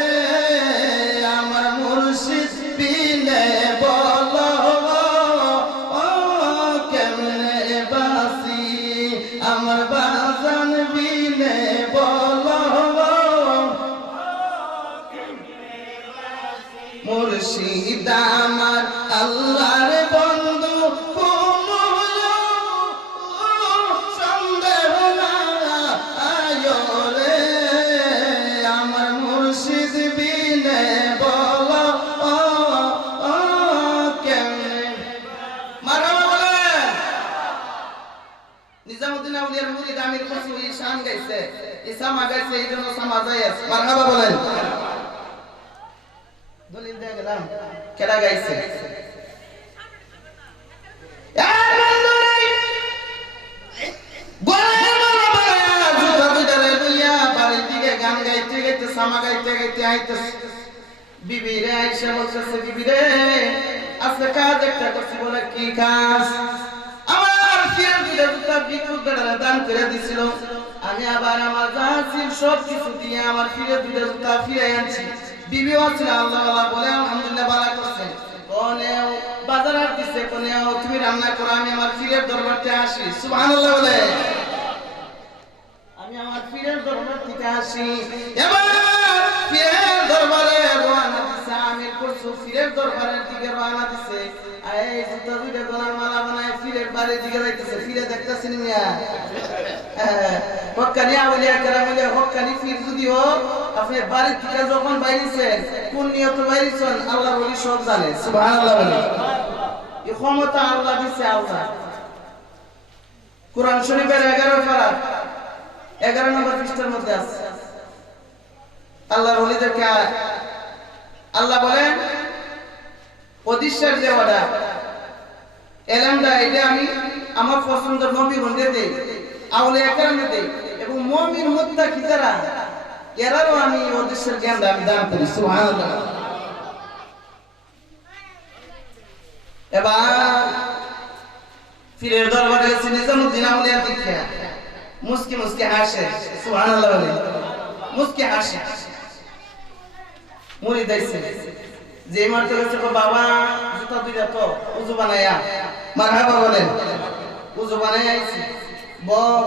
আমার মুর্শিদ বিনে বলো কেমনে বাসি আমার বাজান বিনে বলো মুর্শিদ আমার আল্লাহর বন্ধু কোন হলো সন্দেহ না আয়ো রে আমার মুর্শিদ বিনে বলো কেমনে মারহাবা বলেন নিজামুদ্দিন আউলিয়ার মুরিদ আমির খসরু ঈশান গাইছে ইসামা গাইছে এই জন্য সামা যায় মারহাবা বলেন দলিল দিয়ে গেলাম কেডা গাইছে গান গাইতে গাইতে সামা গাইতে গাইতে আইতেছে বিবি রে আইসা বলতেছে বিবি রে আজকে কাজ একটা করছি বলে কি কাজ আমার ফিরে দুইটা জুতা ভিক্ষুক বেটারা দান করে দিছিল আমি আবার আমার যা ছিল সব কিছু দিয়ে আমার ফিরে দুইটা জুতা ফিরে আনছি বিবি বলছিল আল্লাহ আল্লাহ বলে আলহামদুলিল্লাহ ভালো করছেন কোনেও বাজার আর দিছে কোনেও তুমি রান্না করো আমি আমার ফিরের দরবারতে আসি সুবহানাল্লাহ বলে আমি আমার ফিরের দরবার থেকে আসি এবার ফিরের দরবারে রওনা দিছে আমি করছো ফিরের দরবারের দিকে রওনা দিছে এই জুতা দুইটা গলার মালা বানায় ফিরের বাড়ির দিকে যাইতেছে ফিরে দেখতাছেন মিয়া হক্কানি আউলিয়া কেরামে হক্কানি ফির যদি হোক আপনি বাড়ির থেকে যখন বাইরেছেন কোন নিয়ত বাইরেছেন আল্লাহর ওলি সব জানে সুবহানাল্লাহ বলে এই ক্ষমতা আল্লাহ দিছে আল্লাহ কোরআন শরীফের 11 পারা 11 নম্বর পৃষ্ঠার মধ্যে আছে আল্লাহর ওলিদেরকে আল্লাহ বলেন অদিশার যে ওটা এলামটা এটা আমি আমার পছন্দের নবী বন্ধে দেই আউলিয়া কেরামে দেই এবং মুমিন মুত্তাকি যারা এরাও আমি অদিশার জ্ঞান আমি দান করি সুবহানাল্লাহ এবার ফিরের দরবারে গেছে নিজামুদ্দিন আউলিয়া দীক্ষা মুস্কি মুস্কি হাসে সুবহানাল্লাহ বলে মুস্কি হাসে মুড়ি দিয়েছে যে মারতে গেছে বাবা জুতা দুইটা তো উজু বানায়া মারহাবা বলেন উজু বানায়া আইছে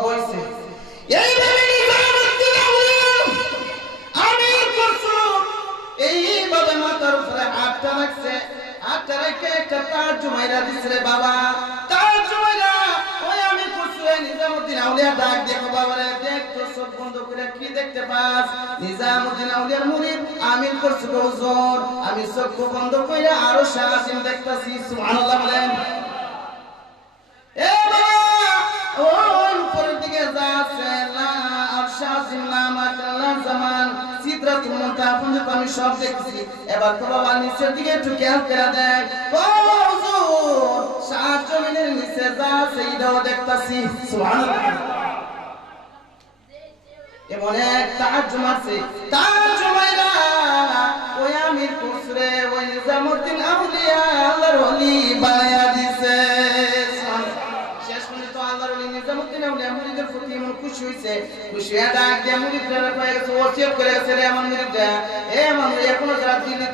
বইছে এইভাবে নিজামুদ্দিন আউলিয়া আমি করছো এইভাবে মাথার উপরে হাতটা রাখছে আটটা রেখে একটা তার জুমাইরা দিছে বাবা, তার জুমাইরা ওই আমি কুসুয়ে নিজামুদ্দিন আউলিয়া ডাক দেখো বাবা রে, দেখ তো সব বন্ধ করে কি দেখতে পাস? নিজামুদ্দিন আউলিয়ার মুরিদ আমিন করছে হুজুর, আমি চোখ বন্ধ করে আরো শাসিন দেখতাছি। সুবহানাল্লাহ বলেন। এ বাবা ওই উপরের দিকে যাচ্ছে না আর শাসিন না মাকাল্লা জামান সিদরাতুল মুনতাহা পর্যন্ত আমি সব দেখছি। এবার তো বাবা নিচের দিকে একটু খেয়াল করে দেখ, ও হুজুর সাত জমিনের নিচে যাচ্ছে এটাও দেখতাছি। সুবহানাল্লাহ। এমন এক তাজ্জুব আছে, তাজ্জুবাইরা ওই আমির কুসরে ওই নিজামুদ্দিন আউলিয়া আল্লাহর ওলি বানায়া দিছে। শেষ পর্যন্ত আল্লাহর ওলি নিজামুদ্দিন আউলিয়া মুরিদের প্রতি এমন খুশি হইছে, খুশি হয়ে ডাক দিয়ে মুরিদরা পায় গেছে, ওসিয়ত করে গেছে, রে আমার মুরিদরা, এ মানুষ এখনো যারা দিল্লি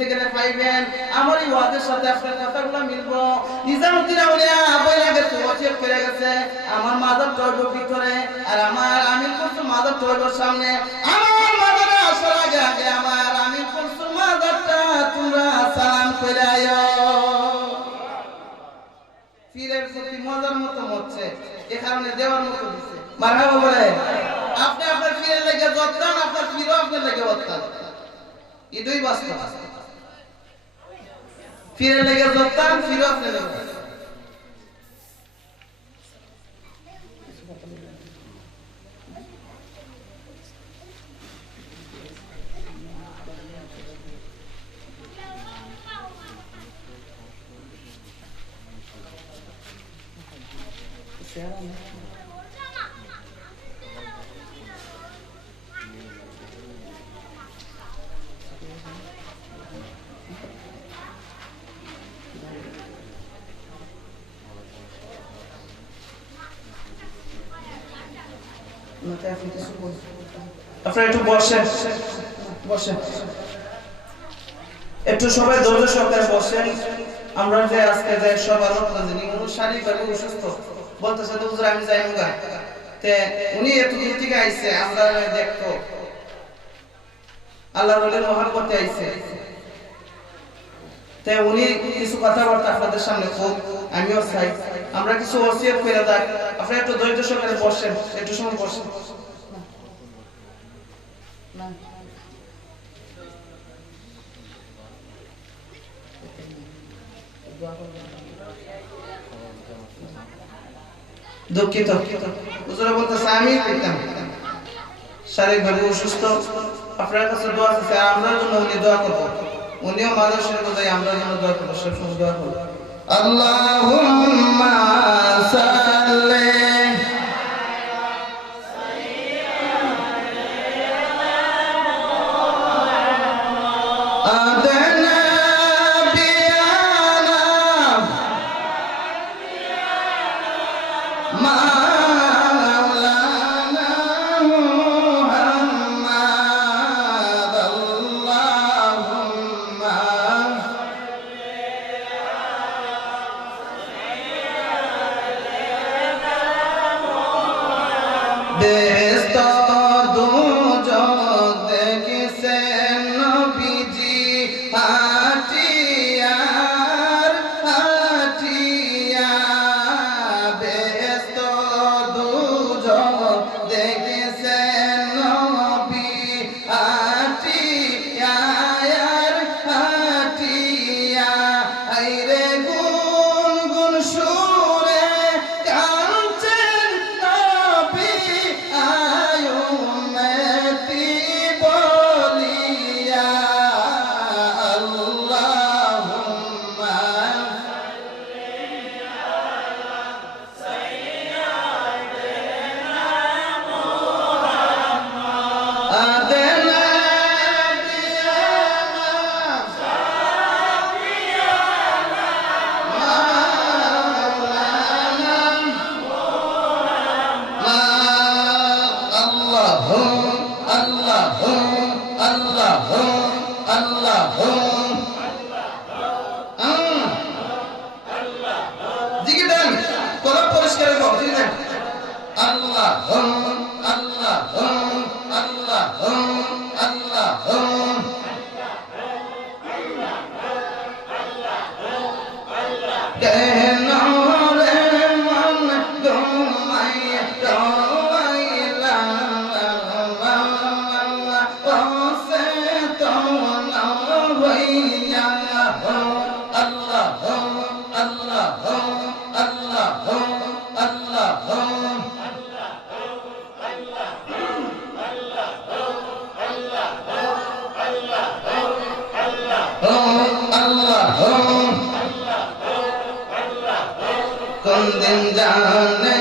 থেকে পাইবেন আমার এই ওয়াদের সাথে আপনার কথাগুলো মিলবো। নিজামুদ্দিন আউলিয়া বইলা গেছে, ওসিয়ত করে গেছে, আমার মাদার টয়বর ভিতরে আর আমার আমির কুসুম মাদার টয়বর সামনে, আমার মাদারে আসার আগে আগে আমার আমির কুসুম মাদারটা তোমরা সালাম করে আয়ো। পীরের প্রতি মজার মতো হচ্ছে, এ কারণে দেওয়ার মতো দিছে। মারহাবা বলে। আপনি আপনার পীরের লেগে যত্ন, আপনার পীরও আপনার লেগে যত্ন, এটাই বাস্তব। পীরের লেগে যত্ন, পীরও আপনার লেগে। আপনারা একটু বসেন, বসেন একটু সবাই ধৈর্য সহকারে বসেন। আমরা যে আজকে যে সব আলোচনা জানি উনি শারীরিকভাবে অসুস্থ, বলতেছে তো হুজুর আমি যাই মুগা, তে উনি এত দূর থেকে আইছে আমরা দেখতো আল্লাহর ওলির মহব্বতে আইছে, তে উনি কিছু কথাবার্তা আপনাদের সামনে খুব আমিও চাই আমরা কিছু ওসিয়ত করে দেখ। আপনারা একটু ধৈর্য সহকারে বসেন, একটু সময় বসেন। দুঃখিত হুজুর বলতেছে আমি পেতাম শারীরিকভাবে অসুস্থ, আপনার কাছে দোয়া আছে, আমরা জন্য উনি দোয়া করবো, উনিও মানুষের কোথায় আমরা জন্য দোয়া করবো, সবসময় দোয়া করবো। আল্লাহুম্মা সাল্লি কোন দিন জানে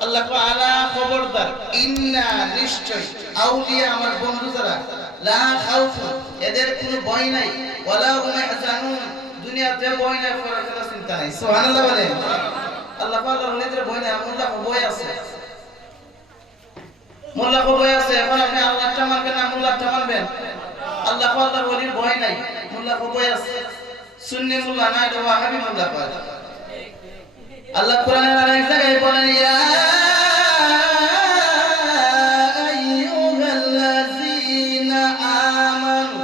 আল্লাহ কো আলা খবরদার ইন্না নিশ্চয় আউলিয়া আমার বন্ধু যারা লা খাউফ এদের কোনো ভয় নাই ওয়ালা হুম ইয়াহজানুন দুনিয়াতে ভয় নাই পরকালে চিন্তা নাই সুবহানাল্লাহ বলেন আল্লাহ পাক ওলিদের ভয় নাই মোল্লা ভয় আছে মোল্লা ভয় আছে এখন আপনি আল্লাহটা মানবেন না মোল্লাটা মানবেন আল্লাহ পাক ওলির ভয় নাই মোল্লা ভয় আছে সুন্নি মোল্লা না এটা ওয়াহাবি মোল্লা পাক আল্লাহ কোরআনের আরেক জায়গায় বলেন ইয়া আইয়ুহাল্লাযীনা আমানু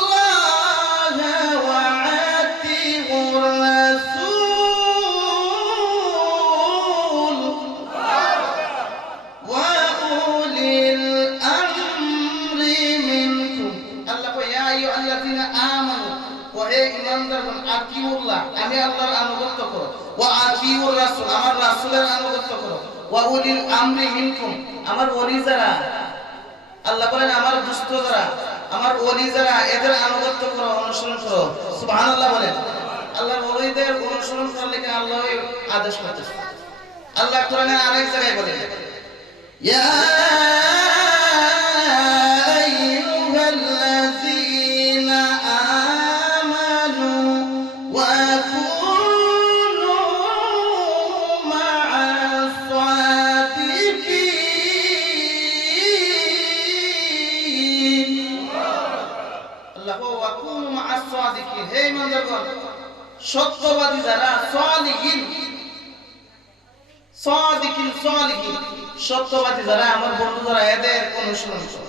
আতিউল্লাহা ওয়া আতিউর রাসূল ওয়া উলিল আমরি মিনকুম আল্লাহ কয় ইয়া আইয়ুহাল্লাযীনা আমানু ওয়া হে ঈমানদারগণ আতিউল্লাহ আমি আল্লাহর আনুগত্য করো ওয়া আতিউর রাসূল আমার রাসূলের আনুগত্য করো ওয়া উলিল আমরি মিনকুম আমার ওলি যারা আল্লাহ বলেন আমার দুষ্ট যারা আমার ওলি যারা এদের আনুগত্য করো অনুসরণ করো সুবহানাল্লাহ বলেন আল্লাহর ওলিদের অনুসরণ করার লেগে আল্লাহ আদেশ করতেছে আল্লাহ কোরআনে আরেক জায়গায় বলেন ইয়া আইয়ুহাল্লাযীনা আমানু ওয়া কুনু মা'আস সাদিকিন আল্লাহ ওয়া কুনু মা'আস সাদিকিন হে ইমানদারগণ সত্যবাদী যারা সালিহিন সাদিকিন সালিহিন সত্যবাদী যারা আমার বন্ধু যারা এদের অনুসরণ করো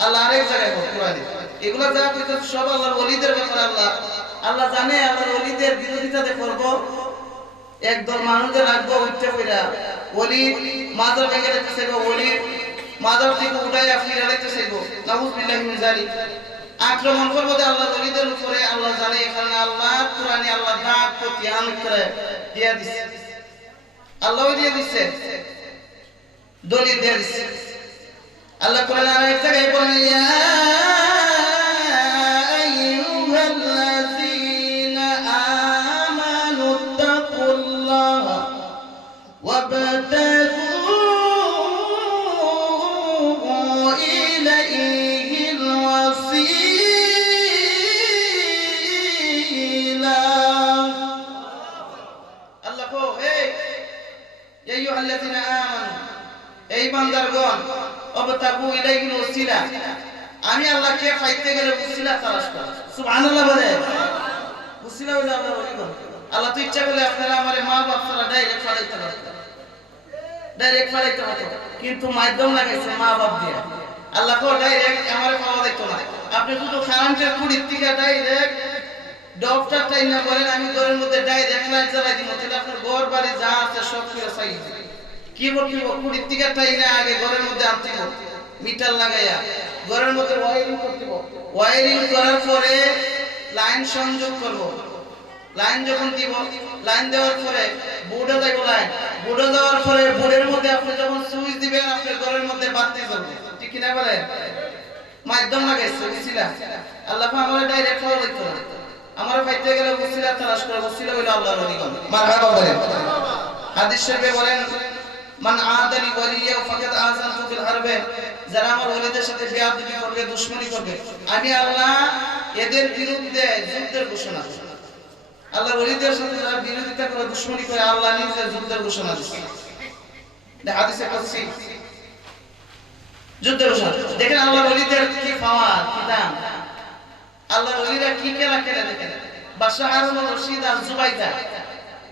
আল্লাহ আরেক জায়গায় কোরআনে এগুলা যা কইতে সব আল্লাহর ওলিদের ব্যাপারে আল্লাহ জানে আল্লাহর ওলিদের বিরোধিতাতে করব একদল মানুষদের রাখবো উচ্চ কইরা ওলি মাজার ভেঙে দিতে চাইবো ওলি মাজার থেকে উঠাইয়া ফিরে দিতে চাইবো নাউযুবিল্লাহি মিন যালিক আক্রমণ করবো আল্লাহর ওলিদের উপরে আল্লাহ জানে এখানে আল্লাহ কোরআনে আল্লাহ দাঁত প্রতিহান করে দিয়া দিচ্ছে আল্লাহ দিয়ে দিচ্ছে দলিল দিয়ে দিচ্ছে আল্লাহ কোরআনে আরেক জায়গায় বলেন ইয়া আইয়ুহাল্লাযীনা আমানু তাকুল্লাহা ওয়াবতাগু ইলাইহিল ওয়াসিলা আল্লাহ কো হে ইয়া আইয়ুহাল্লাযীনা আমানু এই বান্দারগণ অবতাগু ইলাইহিল ওয়াসিলা আমি আল্লাহকে পাইতে গেলে ওসিলা তালাশ করি সুবহানাল্লাহ বলে ওসিলা হলো আল্লাহর ওলিগণ আল্লাহ তো ইচ্ছা করলে আপনারা আমারে মা বাপ ছাড়া ডাইরেক্ট ফালাইতে পারতো কিন্তু মাধ্যম লাগাইছে মা বাপ দিয়ে আল্লাহ কো ডাইরেক্ট আমারে পাওয়া যাইতো না আপনি শুধু কারেন্টের কুড়ির থেকে ডাইরেক্ট ডক্টর টাইম না বলেন আমি ঘরের মধ্যে ডাইরেক্ট লাইট জ্বালাই দিব তাহলে আপনার ঘর বাড়ি যা আছে সব কিছু চাই কি বলবো কুড়ির থেকে টাইনে আগে ঘরের মধ্যে আনতে মিটার লাগাইয়া ঘরের মধ্যে ওয়্যারিং করতে ওয়্যারিং করার পরে লাইন সংযোগ করব লাইন যখন দিব লাইন দেওয়ার পরে বোর্ডে যাইব লাইন বোর্ডে যাওয়ার পরে বোর্ডের মধ্যে আপনি যখন সুইচ দিবেন আপনার ঘরের মধ্যে বাতি জ্বলবে ঠিক কি না বলেন মাধ্যম লাগাইছে বুঝছিলা আল্লাহ আমারে ডাইরেক্ট ফলো দিত না আমারে পাইতে গেলে বুঝছিলা তালাশ করে বুঝছিলা হইলো আল্লাহর ওলিগণ মারহাবা বলেন হাদিস শরীফে বলেন মান আদালি ওয়ালিয়া ফাকাদ আযানতু বিল হারবে যারা আমার ওলিদের সাথে বেয়াদবি করবে দুশমনি করবে আমি আল্লাহ এদের বিরুদ্ধে যুদ্ধের ঘোষণা করব আল্লাহর ওলিদের সাথে যারা বিরোধিতা করে দুশমনি করে আল্লাহ নিজে যুদ্ধের ঘোষণা দিচ্ছেন এটা হাদিসে কুদসি যুদ্ধের ঘোষণা দেখেন আল্লাহর ওলিদের কি পাওয়ার কি দাম আল্লাহর ওলিরা কি খেলা খেলে দেখেন বাদশা হারুন আর রশিদ আর জুবাইদা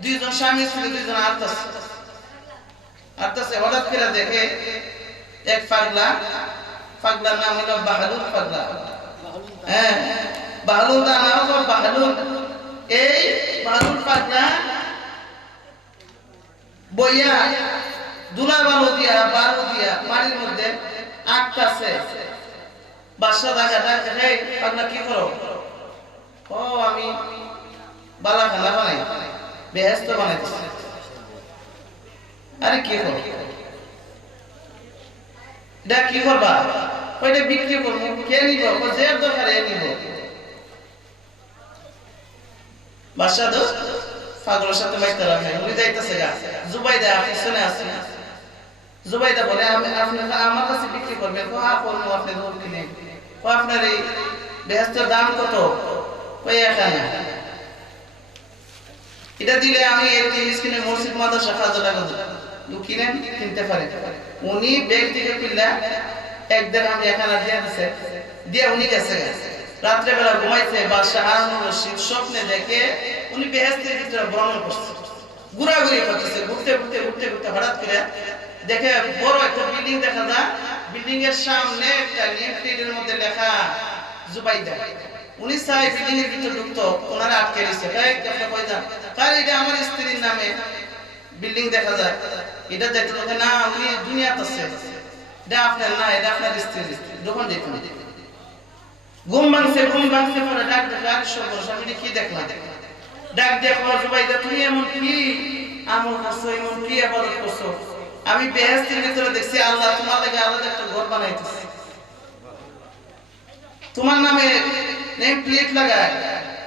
দুইজন স্বামী স্ত্রী দুইজন আরতাসে হঠাৎ করে দেখে এক পাগলার নাম হলো বাহালুল পাগলা হ্যাঁ বাহালুল তার নাম হলো বাহালুল এই বাহালুল পাগলা বইয়া দুলা বালু দিয়া পানির মধ্যে আটকাছে বাদশা জায়গাটা হে পাগলা কি করো ও আমি বালা খানা বানাই বেহেশত বানাইতেছি আরে কি করো এটা কি করবা ওইটা বিক্রি করবো কে নিব যে দরকার এ নিব বাদশা তো পাগলের সাথে মাইতে রাখে উনি যাইতেছে গা জুবাইদা পিছনে আছে জুবাইদা বলে আমি আপনি আমার কাছে বিক্রি করবেন তো হ্যাঁ করবো আপনি দুধ কিনে তো আপনার এই বেহেস্তের দাম কত ওই এখানে এটা দিলে আমি এই মিসকিনের মসজিদ মাদ্রাসা কাজে লাগাবো কিনে কিনতে পারে উনি ব্যাগ থেকে কিনলা এক দেড়হাম এখানে দিয়ে দিছে দিয়ে উনি গেছে রাত্রে বেলা ঘুমাইছে বাদশা হারুনুর রশিদ স্বপ্নে দেখে উনি বেহেশতের ভিতরে ভ্রমণ করছে ঘোরাঘুরি করতেছে ঘুরতে ঘুরতে ঘুরতে ঘুরতে হঠাৎ করে দেখে বড় একটা বিল্ডিং দেখা যায় বিল্ডিং এর সামনে একটা নেম প্লেটের মধ্যে লেখা জুবাইদা উনি চাই বিল্ডিং এর ভিতরে ঢুকতো ওনারা আটকে দিয়েছে তাই একটা কই যান তার এটা আমার স্ত্রীর নামে বিল্ডিং দেখা যায় এটা দেখতে দেখে না উনি দুনিয়াতে আছে এটা আপনার না এটা আপনার স্ত্রীর যখন দেখুন ঘুম ভাঙছে পরে ডাক দেখে আর সর্বনাশ আমি কি দেখলাম ডাক দেখো জুবাইদা তুমি এমন কি আমল করছো এমন কি ইবাদত করছো আমি বেহেশতের ভিতরে দেখছি আল্লাহ তোমার লাগি আলাদা একটা ঘর বানাইতেছে তোমার নামে নেম প্লেট লাগায়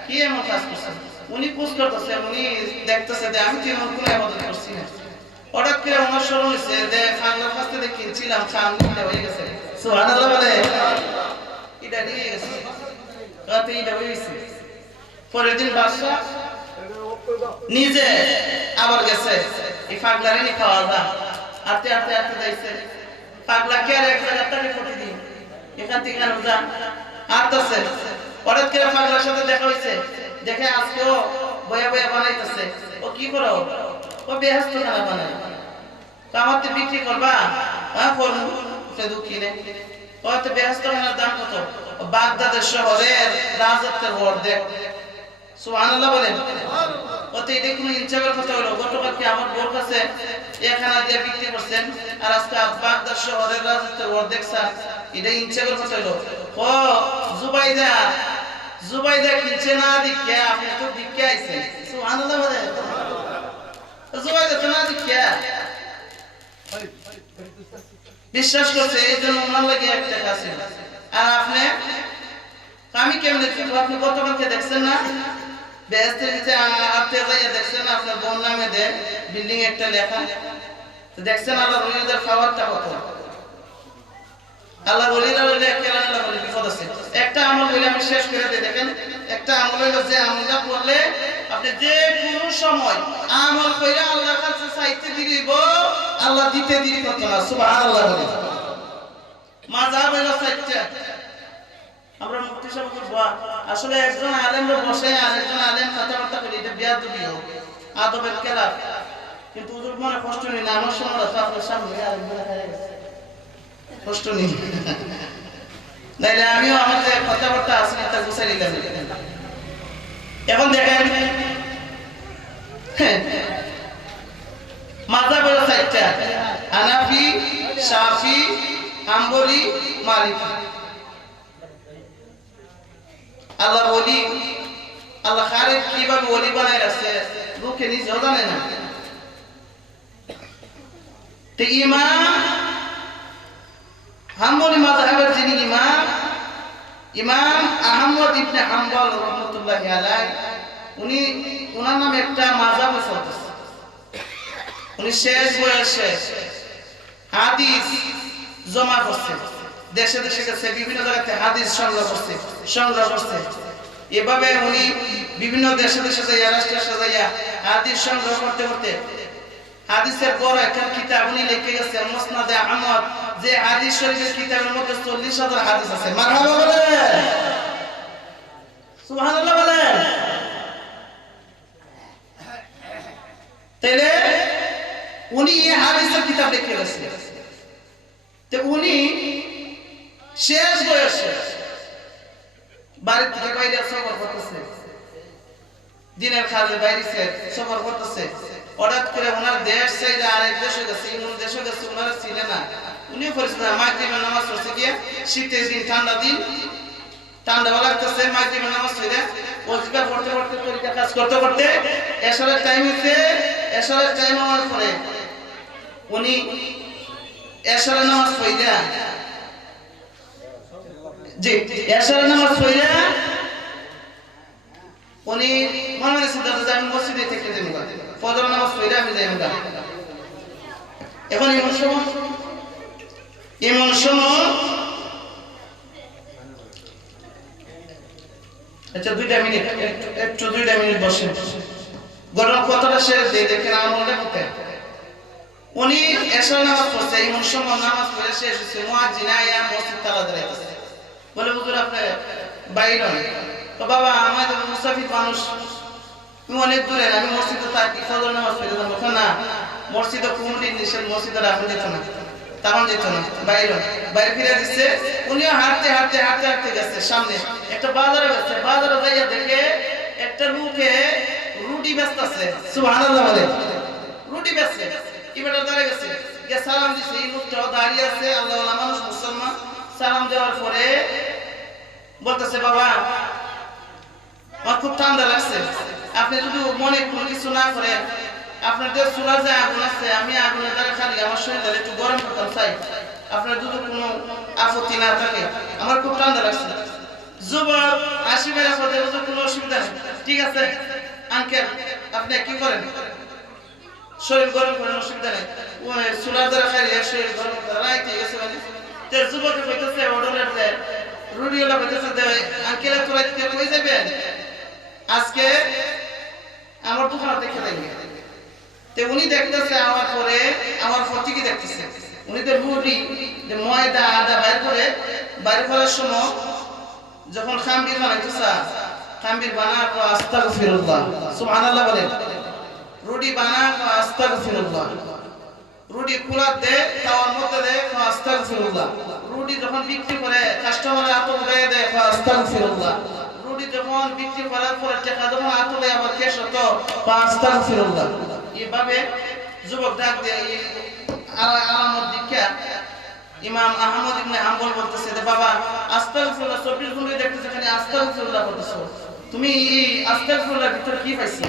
কি এমন কাজ করছো উনি পুশ করতেছে উনি দেখতেছে যে আমি তো এমন কোনো ইবাদত করছি না হঠাৎ করে আমার স্মরণ হয়েছে যে খানলার কাছ থেকে কিনছিলাম খান নিতে হয়ে গেছে সুবহানাল্লাহ বলে এটা নিয়ে গেছে রাতে এটা হয়ে গেছে পরের দিন বাদশা নিজে আবার গেছে এই পাগলারে নি খাওয়া দা আতে আতে আতে যাইছে পাগলা কে আর এক জায়গা থেকে প্রতিদিন এখান থেকে আর যা আতেছে হঠাৎ করে পাগলার সাথে দেখা হইছে দেখে আজকেও বয়া বয়া বানাইতেছে ও কি করো ও বেহেশত খানা বানায় কামাতে বিক্রি করবা হ্যাঁ করবো সে দুঃখিনে কত বেহেশত খানার দাম কত বাগদাদের শহরের রাজত্বের অর্ধেক সুবহানাল্লাহ বলেন কত এটা কোনো ইনসাফের কথা হলো গতকালকে আমার বোর কাছে এখানা দিয়ে বিক্রি করছেন আর আজকে বাগদাদ শহরের রাজত্বের অর্ধেক স্যার এটা ইনসাফের কথা হলো ও জুবাইদা কিনছে না দিকে আপনি তো দিকে আইছেন সুবহানাল্লাহ বলেন জুবাইদা তো না দিকে বিশ্বাস করছে এই জন্য ওনার লাগে একটা আছে আর আপনি আমি কেমনে চিনব আপনি গতকালকে দেখছেন না বেহেশতের নিচে আপনি যাইয়া দেখছেন আপনার বোন নামে দে বিল্ডিং একটা লেখা তো দেখছেন আল্লাহর ওলিদের খাবারটা কত আল্লাহর ওলিরা হইলে কেরান আল্লাহ বলে বিপদ আছে একটা আমল হইলে আমি শেষ করে দিই দেখেন একটা আমল হইলো যে আমলটা করলে আপনি যে কোনো সময় আমল কইরা আল্লাহর কাছে চাইতে দিইব আল্লাহ দিতে দেরি করতে না সুবহানাল্লাহ বলে মাযহাব হইলো চারটা আমরা মুফতি সাহেব বলবো আসলে একজন আলেমরে বসে আর একজন আলেম কথাবার্তা করি এটা বেয়াদবি হোক আদবের খেলাফ কিন্তু হুজুর মনে কষ্ট নেই না আমার সময় আছে আপনার সামনে আরেকজন খায় গেছে কষ্ট নেই নাইলে আমিও আমাদের কথাবার্তা আছে তা গুছাই নিলাম এখন দেখেন মাযহাব হলো চারটা হানাফি শাফি হাম্বলি মালিকি আল্লাহ ওলি আল্লাহ খারিজ কিভাবে ওলি বানায় রাখছে লোকে নিজেও জানে না তো ইমাম হাম্বলি মাযহাবের যিনি ইমাম আহমদ ইবনে হাম্বল রাহমাতুল্লাহি আলাইহি উনি ওনার নামে একটা মাযহাব চলতেছে উনি শেষ বয়সে হাদিস জমা করছে দেশে দেশে গেছে বিভিন্ন জায়গাতে হাদিস সংগ্রহ করছে এভাবে উনি বিভিন্ন দেশে দেশে যাইয়া রাষ্ট্রে যাইয়া হাদিস সংগ্রহ করতে করতে হাদিসের বড় একটা কিতাব উনি লিখে গেছে মুসনাদে আহমদ যে হাদিস শরীফের কিতাবের মধ্যে 40,000 হাদিস আছে মারহাবা বলেন সুবহানাল্লাহ বলেন তাইলে উনি এই হাদিসের কিতাব লিখে গেছে তো উনি শেষ বয়সে বাড়ি থেকে বাইরে সফর করতেছে দিনের কাজে বাইরে সফর করতেছে হঠাৎ করে ওনার দেশ চাইলে আরেক দেশে গেছে ইমন দেশে গেছে ওনারা ছিলেন না উনিও পরিচিত মাগরিবের নামাজ পড়ছে গিয়ে শীতের দিন ঠান্ডা দিন ঠান্ডা লাগতেছে মাগরিবের নামাজ পড়ে ওজিফা পড়তে পড়তে তরিকা কাজ করতে করতে এশারের টাইম হইছে এশারের টাইম হওয়ার পরে উনি এশারের নামাজ পড়িয়া জি এশারের নামাজ পড়িয়া উনি মনে মনে চিন্তা করছে আমি মসজিদে থেকে যাবো, ফজর নামাজ পড়ে আমি যাইব না। এখন এমন সময় আচ্ছা 2টা মিনিট একটু 2টা মিনিট বসেন, ঘটনা কতটা শেষ দিয়ে দেখেন আমলটা কোথায়। উনি এশার নামাজ পড়ছে, এমন সময় নামাজ পড়ে শেষ হচ্ছে, মুয়াজ্জিন আয়া মসজিদ তালা ধরাইতেছে, বলে হুজুর আপনি বাইরে তো বাবা আমাদের মুসাফির মানুষ, আমি অনেক দূরে, আমি মসজিদে থাকি, ফজর নামাজ পড়ে যাবো না, মসজিদে কোনটি নিষেধ, মসজিদে রাখা যেত না, তখন যেত না, বাইরে বাইরে ফিরে দিচ্ছে। উনিও হাঁটতে হাঁটতে হাঁটতে হাঁটতে গেছে, সামনে একটা বাজারে গেছে, বাজারে যাইয়া দেখে একটা লোকে রুটি বেচতেছে, সুবহানাল্লাহ বলে, রুটি বেচছে, এবারে দাঁড়িয়ে গেছে, গিয়ে সালাম দিছে, এই লোকটাও দাঁড়িয়ে আছে, আল্লাহওয়ালা মানুষ মুসলমান। সালাম দেওয়ার পরে বলতেছে বাবা আমার খুব ঠান্ডা লাগছে, আপনি যদি মনে কোনো কিছু না করেন, আপনার যে চুলার যে আগুন আছে, আমি আগুনের দ্বারা খালি আমার শরীরে একটু গরম করতাম চাই, আপনার যদি কোনো আপত্তি না থাকে, আমার খুব ঠান্ডা লাগছে। যুবক আসি বেড়া পথে কোনো অসুবিধা নেই, ঠিক আছে আঙ্কেল আপনি কি করেন, শরীর গরম করেন, অসুবিধা নেই, চুলার দ্বারা খাইলে শরীর গরম রাইতে গেছে। মানে যুবকে কইতেছে অর্ডার দেয়, রুডিওলা কইতেছে আঙ্কেল তোরা কই যাবেন, আজকে আমার দোকানে দেখে দেখবে। তে উনি দেখতেছে আমার পরে, আমার ফটিকে দেখতেছে, উনি তো রুটি যে ময়দা আদা বাইর করে, বাইর করার সময় যখন খাম্বির বানাইতেছে, খাম্বির বানা তো আস্তাগফিরুল্লাহ, সুবহানাল্লাহ বলেন, রুটি বানা তো আস্তাগফিরুল্লাহ, রুটি খোলা দে তাওয়ার মধ্যে দে আস্তাগফিরুল্লাহ, রুটি যখন বিক্রি করে কাস্টমার আতল দেয় দেয় আস্তাগফিরুল্লাহ, রুটি যখন বিক্রি করার পরে টাকা যখন আতলে আবার কেশ হতো আস্তাগফিরুল্লাহ। এইভাবে যুবক ডাক দিয়ে আলামত দীক্ষা ইমাম আহমদ ইবনে হাম্বল বলতেছে যে বাবা আস্তাগফিরুল্লাহ 24 ঘন্টা দেখতেছে খালি আস্তাগফিরুল্লাহ বলতেছো, তুমি এই আস্তাগফিরুল্লাহর ভিতর কি পাইছো?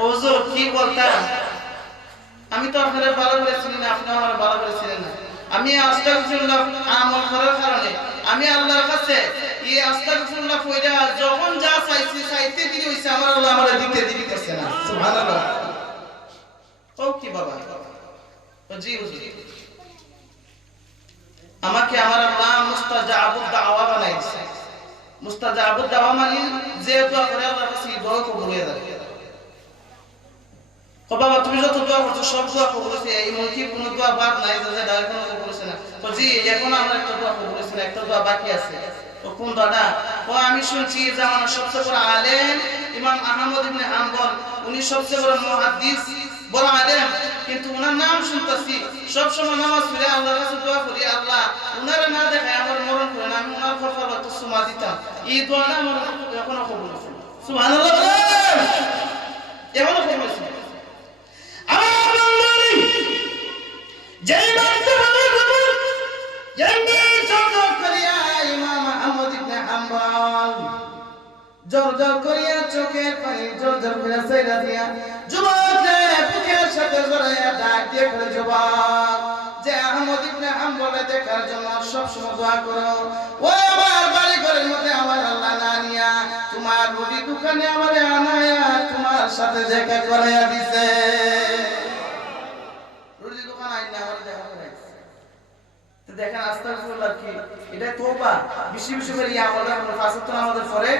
ও হুজুর কি বলতাম, আমি তো আপনাদের ভালো করে চিনি না, আপনি আমার ভালো করে চিনেন না, আমি আস্তাগফিরুল্লাহ আমল করার কারণে আমি আল্লাহর কাছে এই আস্তাগফিরুল্লাহ কইরা যখন যা চাইছি চাইতে দিই হইছে, আমার আল্লাহ আমারে দিতে দিবি করছে না, সুবহানাল্লাহ। ও কি বাবা, ও জি হুজুর, আমাকে আমার আল্লাহ মুস্তাজাবুদ দাওয়া বানাইছে। মুস্তাজাবুদ দাওয়া মানে যে দোয়া করে আল্লাহর কাছে দোয়া কবুল হয়ে যায়। ও বাবা তুমি যত দোয়া করছো সব দোয়া কবুল হয়েছে, এমন কি কোনো দোয়া বাদ নাই যে ডাইরেক্ট কোনো কবুল হয়েছে না? তো জি এখন আমরা একটা দোয়া কবুল হয়েছে না, একটা দোয়া বাকি আছে। ও কোন দোয়াটা? ও আমি শুনছি জামানার সবচেয়ে বড় আলেম ইমাম আহমদ ইবনে হাম্বল, উনি সবচেয়ে বড় মুহাদ্দিস, বড় আলেম, কিন্তু ওনার নাম শুনতাছি সব সময় নামাজ পড়ে আল্লাহর কাছে দোয়া করি, আল্লাহ ওনারে না দেখায় আমার মরণ করে না, আমি ওনার কপালে তো সুমা দিতাম, এই দোয়াটা আমার এখনো কবুল হয়েছে, সুবহানাল্লাহ বলেন, এখনো কবুল হয়েছে। যেই মাধ্যমে এমনি জোর করিয়া ইমাম আহমদ ইবনে হাম্বল জোর করিয়া চোখের পানি জোর করে সাইরা দিয়া যুবককে বুকের সাথে জড়াইয়া ডাক দিয়ে করে, যুবক যে আহমদ ইবনে হাম্বলে দেখার জন্য সব সময় দোয়া করো, ওই আমার বাড়ি ঘরের মধ্যে আমার আল্লাহ না নিয়া তোমার রুটি দোকানে আমারে আনায়া তোমার সাথে দেখা করাইয়া দিছে। দেখেন আস্তাগফিরুল্লাহ কি, এটা তওবা, বেশি বেশি করে আমলটা আমরা ফাসত আমাদের পরে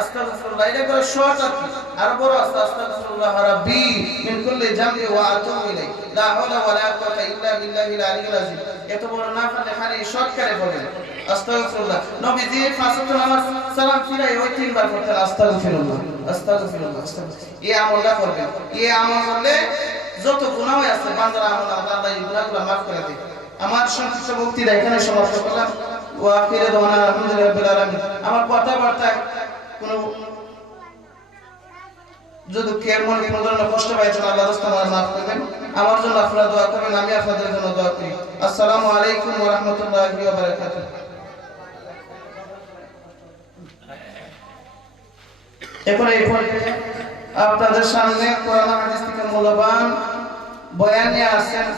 আস্তাগফিরুল্লাহ, এটা করে শর্ট আর কি, আর বড় আস্তাগফিরুল্লাহ রাব্বি মিন কুল্লি জামবি ওয়া আতুবু ইলাই লা হাওলা ওয়া লা কুওয়াতা ইল্লা বিল্লাহিল আলিয়্যিল আযীম। এত বড় না পারলে খালি শর্ট করে বলেন আস্তাগফিরুল্লাহ। নবীজি ফাসত নামাজ সালাম ফিরাই ওই তিনবার পড়তেন আস্তাগফিরুল্লাহ আস্তাগফিরুল্লাহ আস্তাগফিরুল্লাহ। এই আমলটা করবেন, এই আমল করলে যত গুনাহ আছে বান্দার আমল আল্লাহ এই গুনাহগুলো maaf করে দেয়। আমার সংক্ষিপ্ত বক্তৃতা এখানে সমাপ্ত করলাম। ওয়া আখিরু দাওয়ানা আলহামদুলিল্লাহি রাব্বিল আলামিন। আমার কথাবার্তা কোনো যদি কেউ মনে কোনো ধরনের কষ্ট পায় তো আল্লাহর রাস্তায় আমার maaf করবেন, আমার জন্য আপনারা দোয়া করবেন, আমি আপনাদের জন্য দোয়া করি। আসসালামু আলাইকুম ওয়া রাহমাতুল্লাহি ওয়া বারাকাতুহু। এখন এই পর্যায়ে আপনাদের সামনে কোরআন হাদিস থেকে মূল্যবান বয়ান নিয়ে আসেন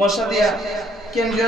মশাদিয়া কেন্দ্রীয়